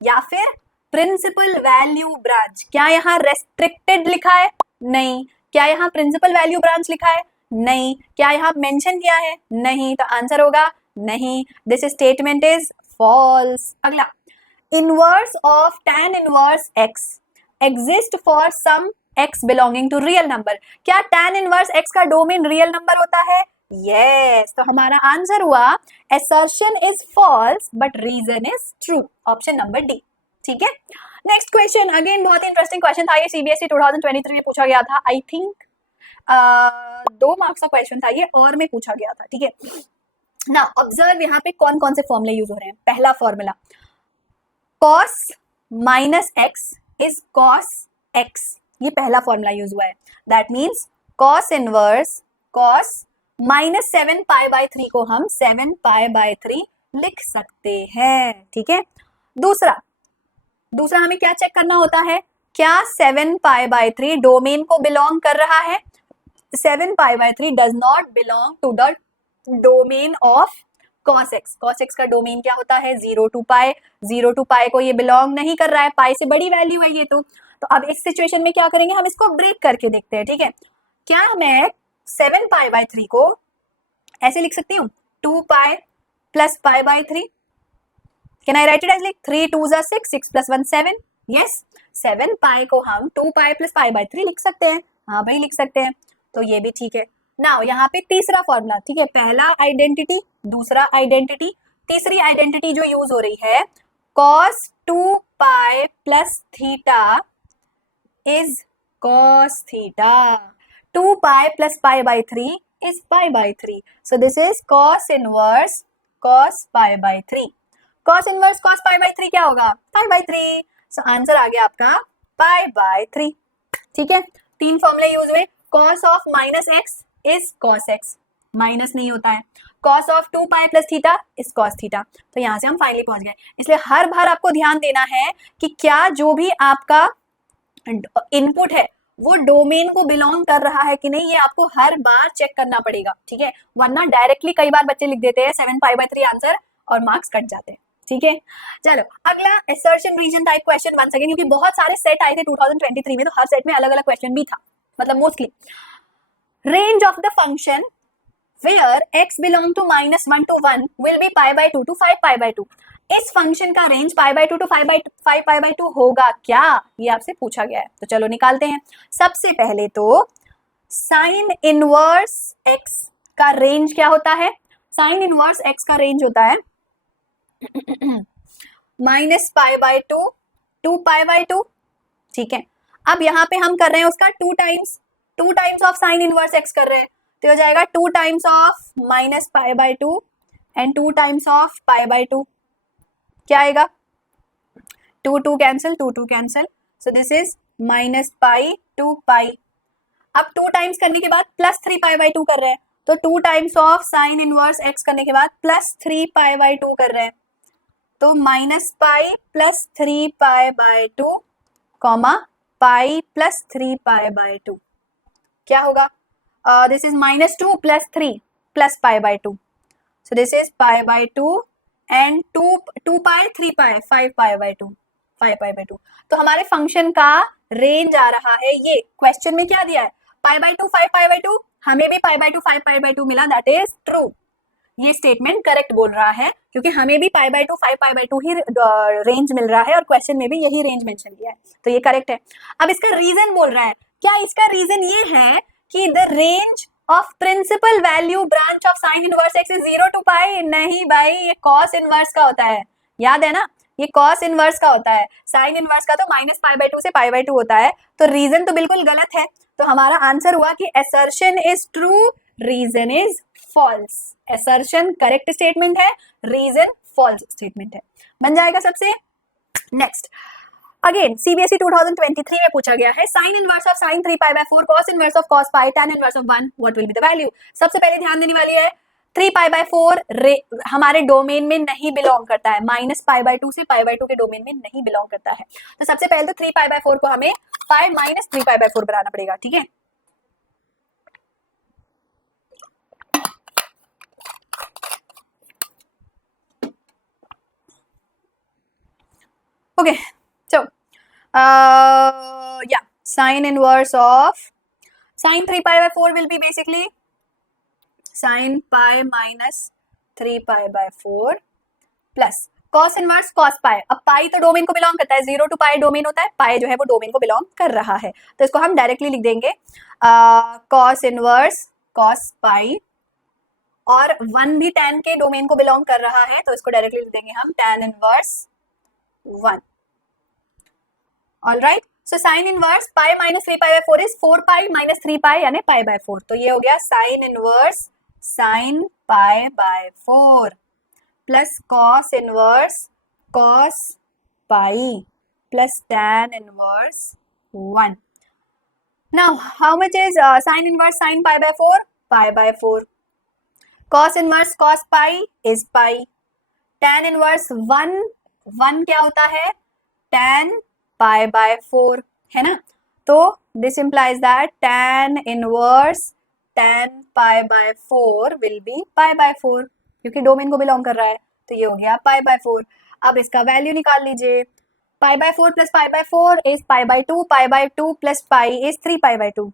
या फिर प्रिंसिपल वैल्यू ब्रांच। क्या यहाँ रेस्ट्रिक्टेड लिखा है? नहीं। क्या यहाँ प्रिंसिपल वैल्यू ब्रांच लिखा है? नहीं। क्या यहाँ मेंशन किया है? नहीं। तो आंसर होगा नहीं। This statement is false. अगला, inverse of tan inverse x exist for some x belonging to real number. क्या tan इनवर्स x का डोमेन रियल नंबर होता है? यस। तो हमारा आंसर हुआ assertion is false but reason is true, option number D. ठीक है, next question again बहुत ही इंटरेस्टिंग क्वेश्चन था। ये सीबीएसई 2023 में पूछा गया था। आई थिंक 2 मार्क्स का क्वेश्चन था ये और में पूछा गया था। ठीक है, ना ऑब्जर्व यहाँ पे कौन कौन से फॉर्मूले यूज हो रहे हैं। पहला formula cos minus x is cos x, ये पहला फॉर्मूला यूज हुआ है। That means cos inverse cos minus 7π/3 को हम 7π/3 लिख सकते हैं। ठीक है, दूसरा हमें क्या चेक करना होता है, क्या 7π/3 डोमेन को बिलोंग कर रहा है? 7π/3 does not belong to the domain of cos x। cos x का डोमेन क्या होता है? 0 to π। 0 to π को ये बिलोंग नहीं कर रहा है, पाई से बड़ी वैल्यू है ये तो अब इस सिचुएशन में क्या करेंगे, हम इसको ब्रेक करके देखते हैं। ठीक है, क्या मैं 7π/3 को ऐसे लिख सकती हूँ 2π plus π/3? Can I write it as like 3 2s are 6, 6 + 1 7? Yes, 7π को हम 2π प्लस π/3 लिख सकते हैं। हाँ भाई लिख सकते हैं, तो ये भी ठीक है। नाउ यहाँ पे तीसरा फॉर्मूला, ठीक है, पहला आइडेंटिटी, दूसरा आइडेंटिटी, तीसरी आइडेंटिटी जो यूज हो रही है cos 2π plus theta is cos theta. 2π plus π/3 is π/3. So this is cos inverse cos π/3. Cos inverse cos π/3 क्या होगा? π/3. So आंसर आ गया आपका π/3. ठीक है, 3 फॉर्मूले यूज हुए। cos of minus x is cos x, minus नहीं होता है, cos of 2 pi plus theta is cos theta. तो यहाँ से हम फाइनली पहुंच गए। इसलिए हर बार आपको ध्यान देना है कि क्या जो भी आपका इनपुट है वो डोमेन को बिलोंग कर रहा है कि नहीं, ये आपको हर बार चेक करना पड़ेगा, ठीक है, वरना डायरेक्टली कई बार बच्चे लिख देते हैं 7 पाई बाय 3 आंसर और मार्क्स कट जाते हैं, ठीक है। चलो अगला assertion reason type question once again, क्योंकि बहुत सारे सेट आए थे 2023 में, तो हर सेट में अलग अलग क्वेश्चन भी था, मतलब mostly. Range of the function where x belong to -1 to 1 will be pi by 2 to 5 pi by 2। इस फंक्शन का range pi by 2 to 5 pi by 2 होगा क्या, ये आपसे पूछा गया है। तो चलो निकालते हैं। सबसे पहले तो साइन इनवर्स x का रेंज क्या होता है? साइन इनवर्स x का रेंज होता है -pi by 2 to pi by 2, ठीक है। अब यहाँ पे हम कर रहे हैं उसका 2 times of sine inverse x कर रहे हैं, तो हो जाएगा 2 times of -pi by 2 and 2 times of pi by 2। क्या आएगा? 2 cancel, so this is -pi to pi. अब 2 टाइम्स करने के बाद +3 पाई बाय 2 कर रहे हैं, तो 2 times of sine inverse x करने के बाद +3 पाई बाय 2 कर रहे हैं, तो -पाई +3 पाई by 2 comma pi +3 pi by 2 क्या होगा? This is -2 plus 3 plus pi by 2. So this is pi by 2 and 2 pi 3 pi 5 pi by 2 5 pi by 2। तो हमारे फंक्शन का रेंज आ रहा है, ये क्वेश्चन में क्या दिया है? pi by 2 5 pi by 2, हमें भी pi by 2 5 pi by 2 मिला, दैट इज ट्रू। ये स्टेटमेंट करेक्ट बोल रहा है क्योंकि हमें भी pi by 2 5 pi by 2 he range मिल रहा है और क्वेश्चन में भी यही रेंज मेंशन किया है, तो ये करेक्ट है। अब इसका रीजन बोल रहा है, क्या इसका रीजन ये है कि the range of principal value branch of sine inverse x is 0 to pi? नहीं भाई, ये कॉस इनवर्स का होता है, याद है ना, ये कॉस इनवर्स का होता है। साइन इनवर्स का तो -पाई बाय 2 से पाई बाय 2 होता है, तो रीजन तो बिल्कुल गलत है। तो हमारा आंसर हुआ कि assertion is true, reason is false. Assertion correct statement है, रीजन फॉल्स स्टेटमेंट है, बन जाएगा सबसे। नेक्स्ट अगेन सीबीएसई 2023 में पूछा गया है, sine inverse of sign 3 pi by 4 cos inverse of cos pi tan inverse of 1 what will be the value. सबसे पहले ध्यान देने वाली है 3 पाई बाय 4 हमारे डोमेन में नहीं बिलोंग करता है, -पाई बाय 2 से पाई बाय 2 के डोमेन में नहीं बिलोंग करता है। तो सबसे पहले तो 3 पाई बाय 4 को हमें पाई -3 पाई बाय 4 बनाना पड़ेगा, ठीक है। Okay so yeah, sin inverse of sin 3 pi by 4 will be basically sin pi minus 3 pi by 4 plus cos inverse cos pi। अब पाई तो डोमेन को बिलोंग करता है, 0 टू पाई डोमेन होता है, पाई जो है वो डोमेन को बिलोंग कर रहा है, तो इसको हम डायरेक्टली लिख देंगे cos इनवर्स cos पाई, और 1 भी tan के डोमेन को बिलोंग कर रहा है, तो इसको डायरेक्टली लिख देंगे हम tan inverse 1। All right, so sin inverse pi minus 3 pi by 4 is 4 pi minus 3 pi यानी pi by 4, तो ये हो गया sin inverse sin pi by 4 plus cos inverse cos pi plus tan inverse 1। Now how much is sin inverse sin pi by 4? Pi by 4। cos inverse cos pi is pi। tan inverse 1 क्या होता है? tan pi by 4 है ना, तो this implies that tan inverse tan pi by 4 will be pi by 4 क्योंकि domain को belong कर रहा है, तो ये हो गया पाई बाय 4। अब इसका वैल्यू निकाल लीजिए, pi by 4 plus pi by 4 is pi by 2, pi by 2 plus pi is 3 pi by 2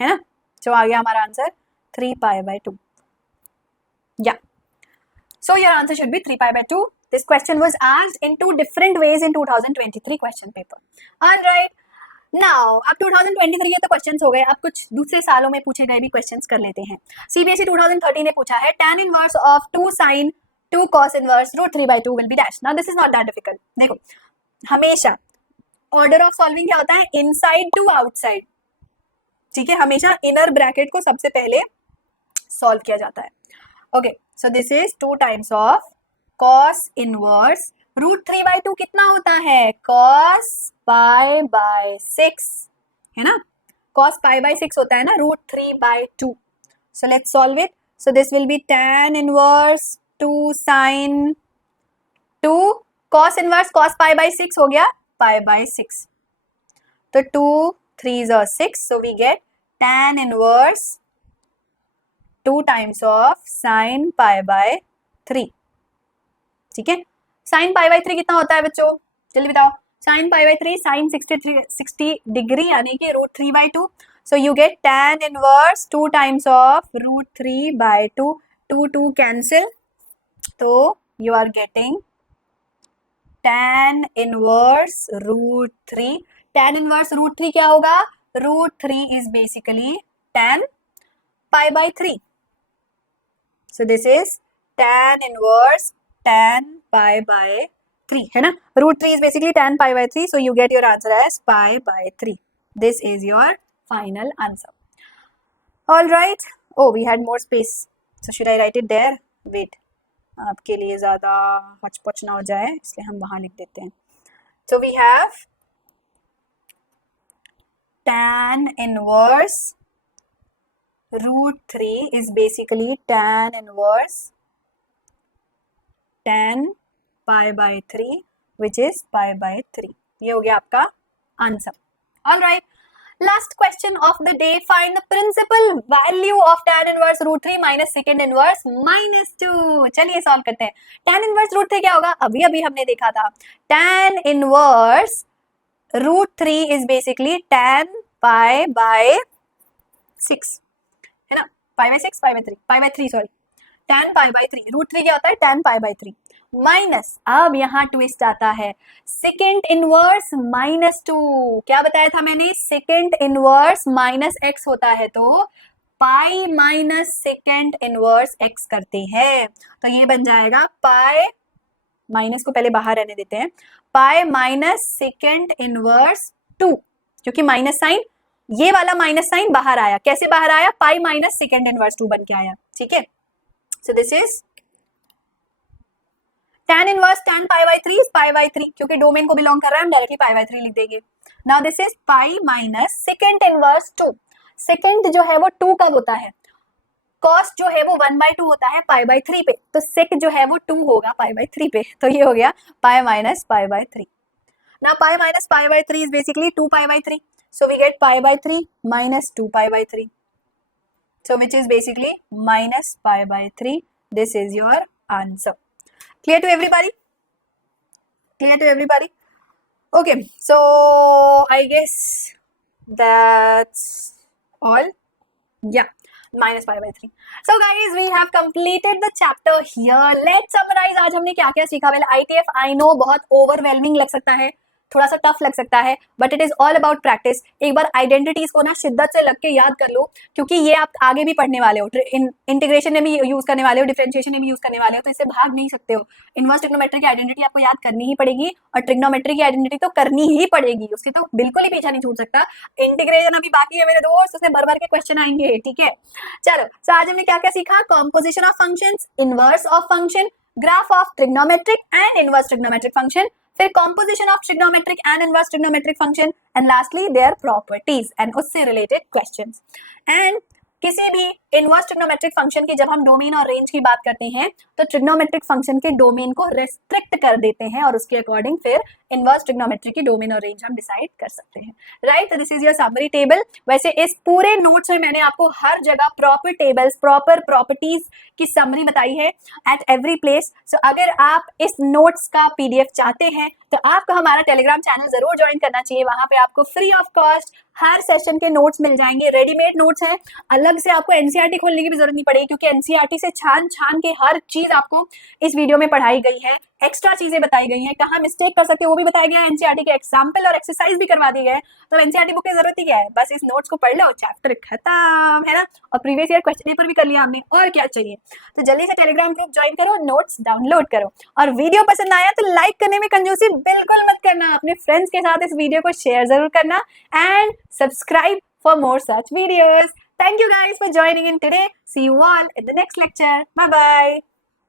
है ना, जो आ गया हमारा आंसर 3 पाई बाय 2। या so your answer should be 3 pi by 2। This question was asked in 2 different ways in 2023 question paper। All right, now अब 2023 ये तो questions हो गए, अब कुछ दूसरे सालों में पूछे गए भी क्वेश्चंस कर लेते हैं। सीबीएसई 2013 ने पूछा है tan inverse of 2 sin 2 cos inverse √3 by 2 will be dash। Now this is not that difficult। देखो हमेशा ऑर्डर ऑफ सॉल्विंग क्या होता है? इनसाइड टू आउटसाइड, ठीक है, हमेशा इनर ब्रैकेट को सबसे पहले सॉल्व किया जाता है। Okay, so this is 2 times of cos inverse √3 by 2 कितना होता है? cos pi by 6 है ना, cos pi by 6 होता है ना, √3 by 2। so let's solve it। So this will be tan inverse 2 sin 2 cos inverse cos pi by 6 हो गया pi by 6. तो 2 3s are 6. So we get tan inverse 2 times of sin pi by 3. ठीक है, sin pi by 3 कितना होता है बच्चों, जल्दी बताओ. sin pi by 3 sin 60 degree यानी कि √3/2. So you get tan inverse 2 times of √3/2. 2 cancel. So you are getting tan inverse √3. tan inverse √3 क्या होगा, √3 is basically tan pi by 3. So this is tan inverse tan pi by 3 है ना. √3 is basically tan pi by 3. So you get your answer as pi by 3. This is your final answer. All right. Oh, we had more space. So should I write it there? Wait. आपके लिए ज़्यादा हचपच ना हो जाए इसलिए हम वहाँ लिख देते हैं. So we have tan inverse √3 is basically tan inverse tan pi by 3 which is pi by 3. ये हो गया आपका answer. All right. Last question of the day. Find the principal value of tan inverse √3 minus secant inverse -2. चलिए solve करते हैं. tan inverse √3 क्या होगा, अभी अभी हमने देखा था. tan inverse √3 is basically tan pi by 6 है ना. pi by 6 pi by 3 sorry. tan pi by 3 √3 क्या होता है, tan pi by 3 माइनस. अब यहाँ ट्विस्ट आता है, सेकेंड इनवर्स -2. क्या बताया था मैंने, सेकेंड इनवर्स -x होता है तो pi minus second inverse x करते हैं. तो ये बन जाएगा पाई, माइनस को पहले बाहर रहने देते हैं, पाई माइनस सेकेंड इनवर्स 2, क्योंकि माइनस साइन, ये वाला माइनस साइन बाहर आया. कैसे बाहर आया, पाई माइनस सेकेंड इनवर्स 2 बन के आया. ठीक है. सो this is tan inverse tan pi by 3 is pi by 3, क्योंकि डोमेन को बिलोंग कर रहा है हम डायरेक्टली pi by 3 लिख देंगे. Now this is pi minus second inverse 2. Second जो है वो 2 कब होता है, कॉस जो है वो 1/2 होता है पाई by 3 पे, तो सेक जो है वो 2 होगा पाई by 3 पे. तो ये हो गया pi minus pi by 3. Now pi minus pi by 3 is basically 2 pi by 3. So we get pi by 3 minus 2 pi by 3. So which is basically minus pi by 3. This is your answer. Clear to everybody? Clear to everybody? Okay, so I guess that's all. Yeah, minus pi by 3. So guys, we have completed the chapter here. Let's summarize. आज हमने क्या क्या सीखा. Well, ITF I know बहुत overwhelming लग सकता है, थोड़ा सा टफ लग सकता है, but it is all about practice. एक बार आइडेंटिटीज को ना शिद्दत से लग के याद कर लो, क्योंकि ये आप आगे भी पढ़ने वाले हो, इंटीग्रेशन में भी यूज करने वाले हो, डिफरेंशिएशन में भी यूज करने वाले हो, तो इससे भाग नहीं सकते हो. इनवर्स ट्रिग्नोमेट्री की आइडेंटिटी आपको याद करनी ही पड़ेगी, और ट्रिग्नोमेट्री की आइडेंटिटी तो करनी ही पड़ेगी, उसकी तो बिल्कुल ही पीछा नहीं छूट सकता. इंटीग्रेशन अभी बाकी है मेरे दोस्त, उसमें भर भर के क्वेश्चन आएंगे. ठीक है, चलो. सो आज हमने क्या क्या सीखा, composition of functions, inverse of function, graph of trigonometric and inverse trigonometric function, फिर composition of trigonometric and inverse trigonometric function, and lastly their properties and उससे रिलेटेड क्वेश्चंस. एंड किसी भी इनवर्स ट्रिग्नोमेट्रिक फंक्शन की जब हम domain और range की बात करते हैं तो ट्रिग्नोमेट्रिक फंक्शन के डोमेन को रेस्ट्रिक्ट कर देते हैं, और उसके अकॉर्डिंग फिर इनवर्स ट्रिग्नोमेट्री की डोमेन और रेंज हम डिसाइड कर सकते हैं. Right, this is your summary table. वैसे इस पूरे नोट्स में मैंने आपको हर जगह प्रॉपर टेबल्स, प्रॉपर प्रॉपर्टीज की समरी बताई है एट एवरी प्लेस. सो अगर आप इस नोट्स का PDF चाहते हैं तो आपको हमारा टेलीग्राम चैनल जरूर ज्वाइन करना चाहिए. वहां पे आपको free of cost her session के नोट्स मिल जाएंगे, रेडीमेड नोट्स हैं, अलग से आपको एनसीईआरटी खोलने की भी जरूरत नहीं पड़ेगी, क्योंकि एनसीईआरटी से छान छान के हर चीज आपको इस वीडियो में पढ़ाई गई है. एक्स्ट्रा चीजें बताई गई हैं, कहाँ मिस्टेक कर सकते हैं वो भी बताया गया है, एनसीईआरटी के एग्जाम्पल और एक्सरसाइज भी करवा दी गए. तो एनसीईआरटी बुक की जरूरत ही क्या है, बस इस नोट्स को पढ़ लो, चैप्टर खत्म, है ना. और प्रीवियस ईयर क्वेश्चन पेपर भी कर लिया हमने, और क्या चाहिए. तो जल्दी से टेलीग्राम ग्रुप ज्वाइन करो, नोट्स डाउनलोड करो, और वीडियो पसंद आया तो लाइक करने में कंजूसी बिल्कुल मत करना. अपने फ्रेंड्स के साथ इस वीडियो को शेयर जरूर करना, and subscribe for more such videos. Thank you guys for joining in today. See you all in the next lecture. Bye bye.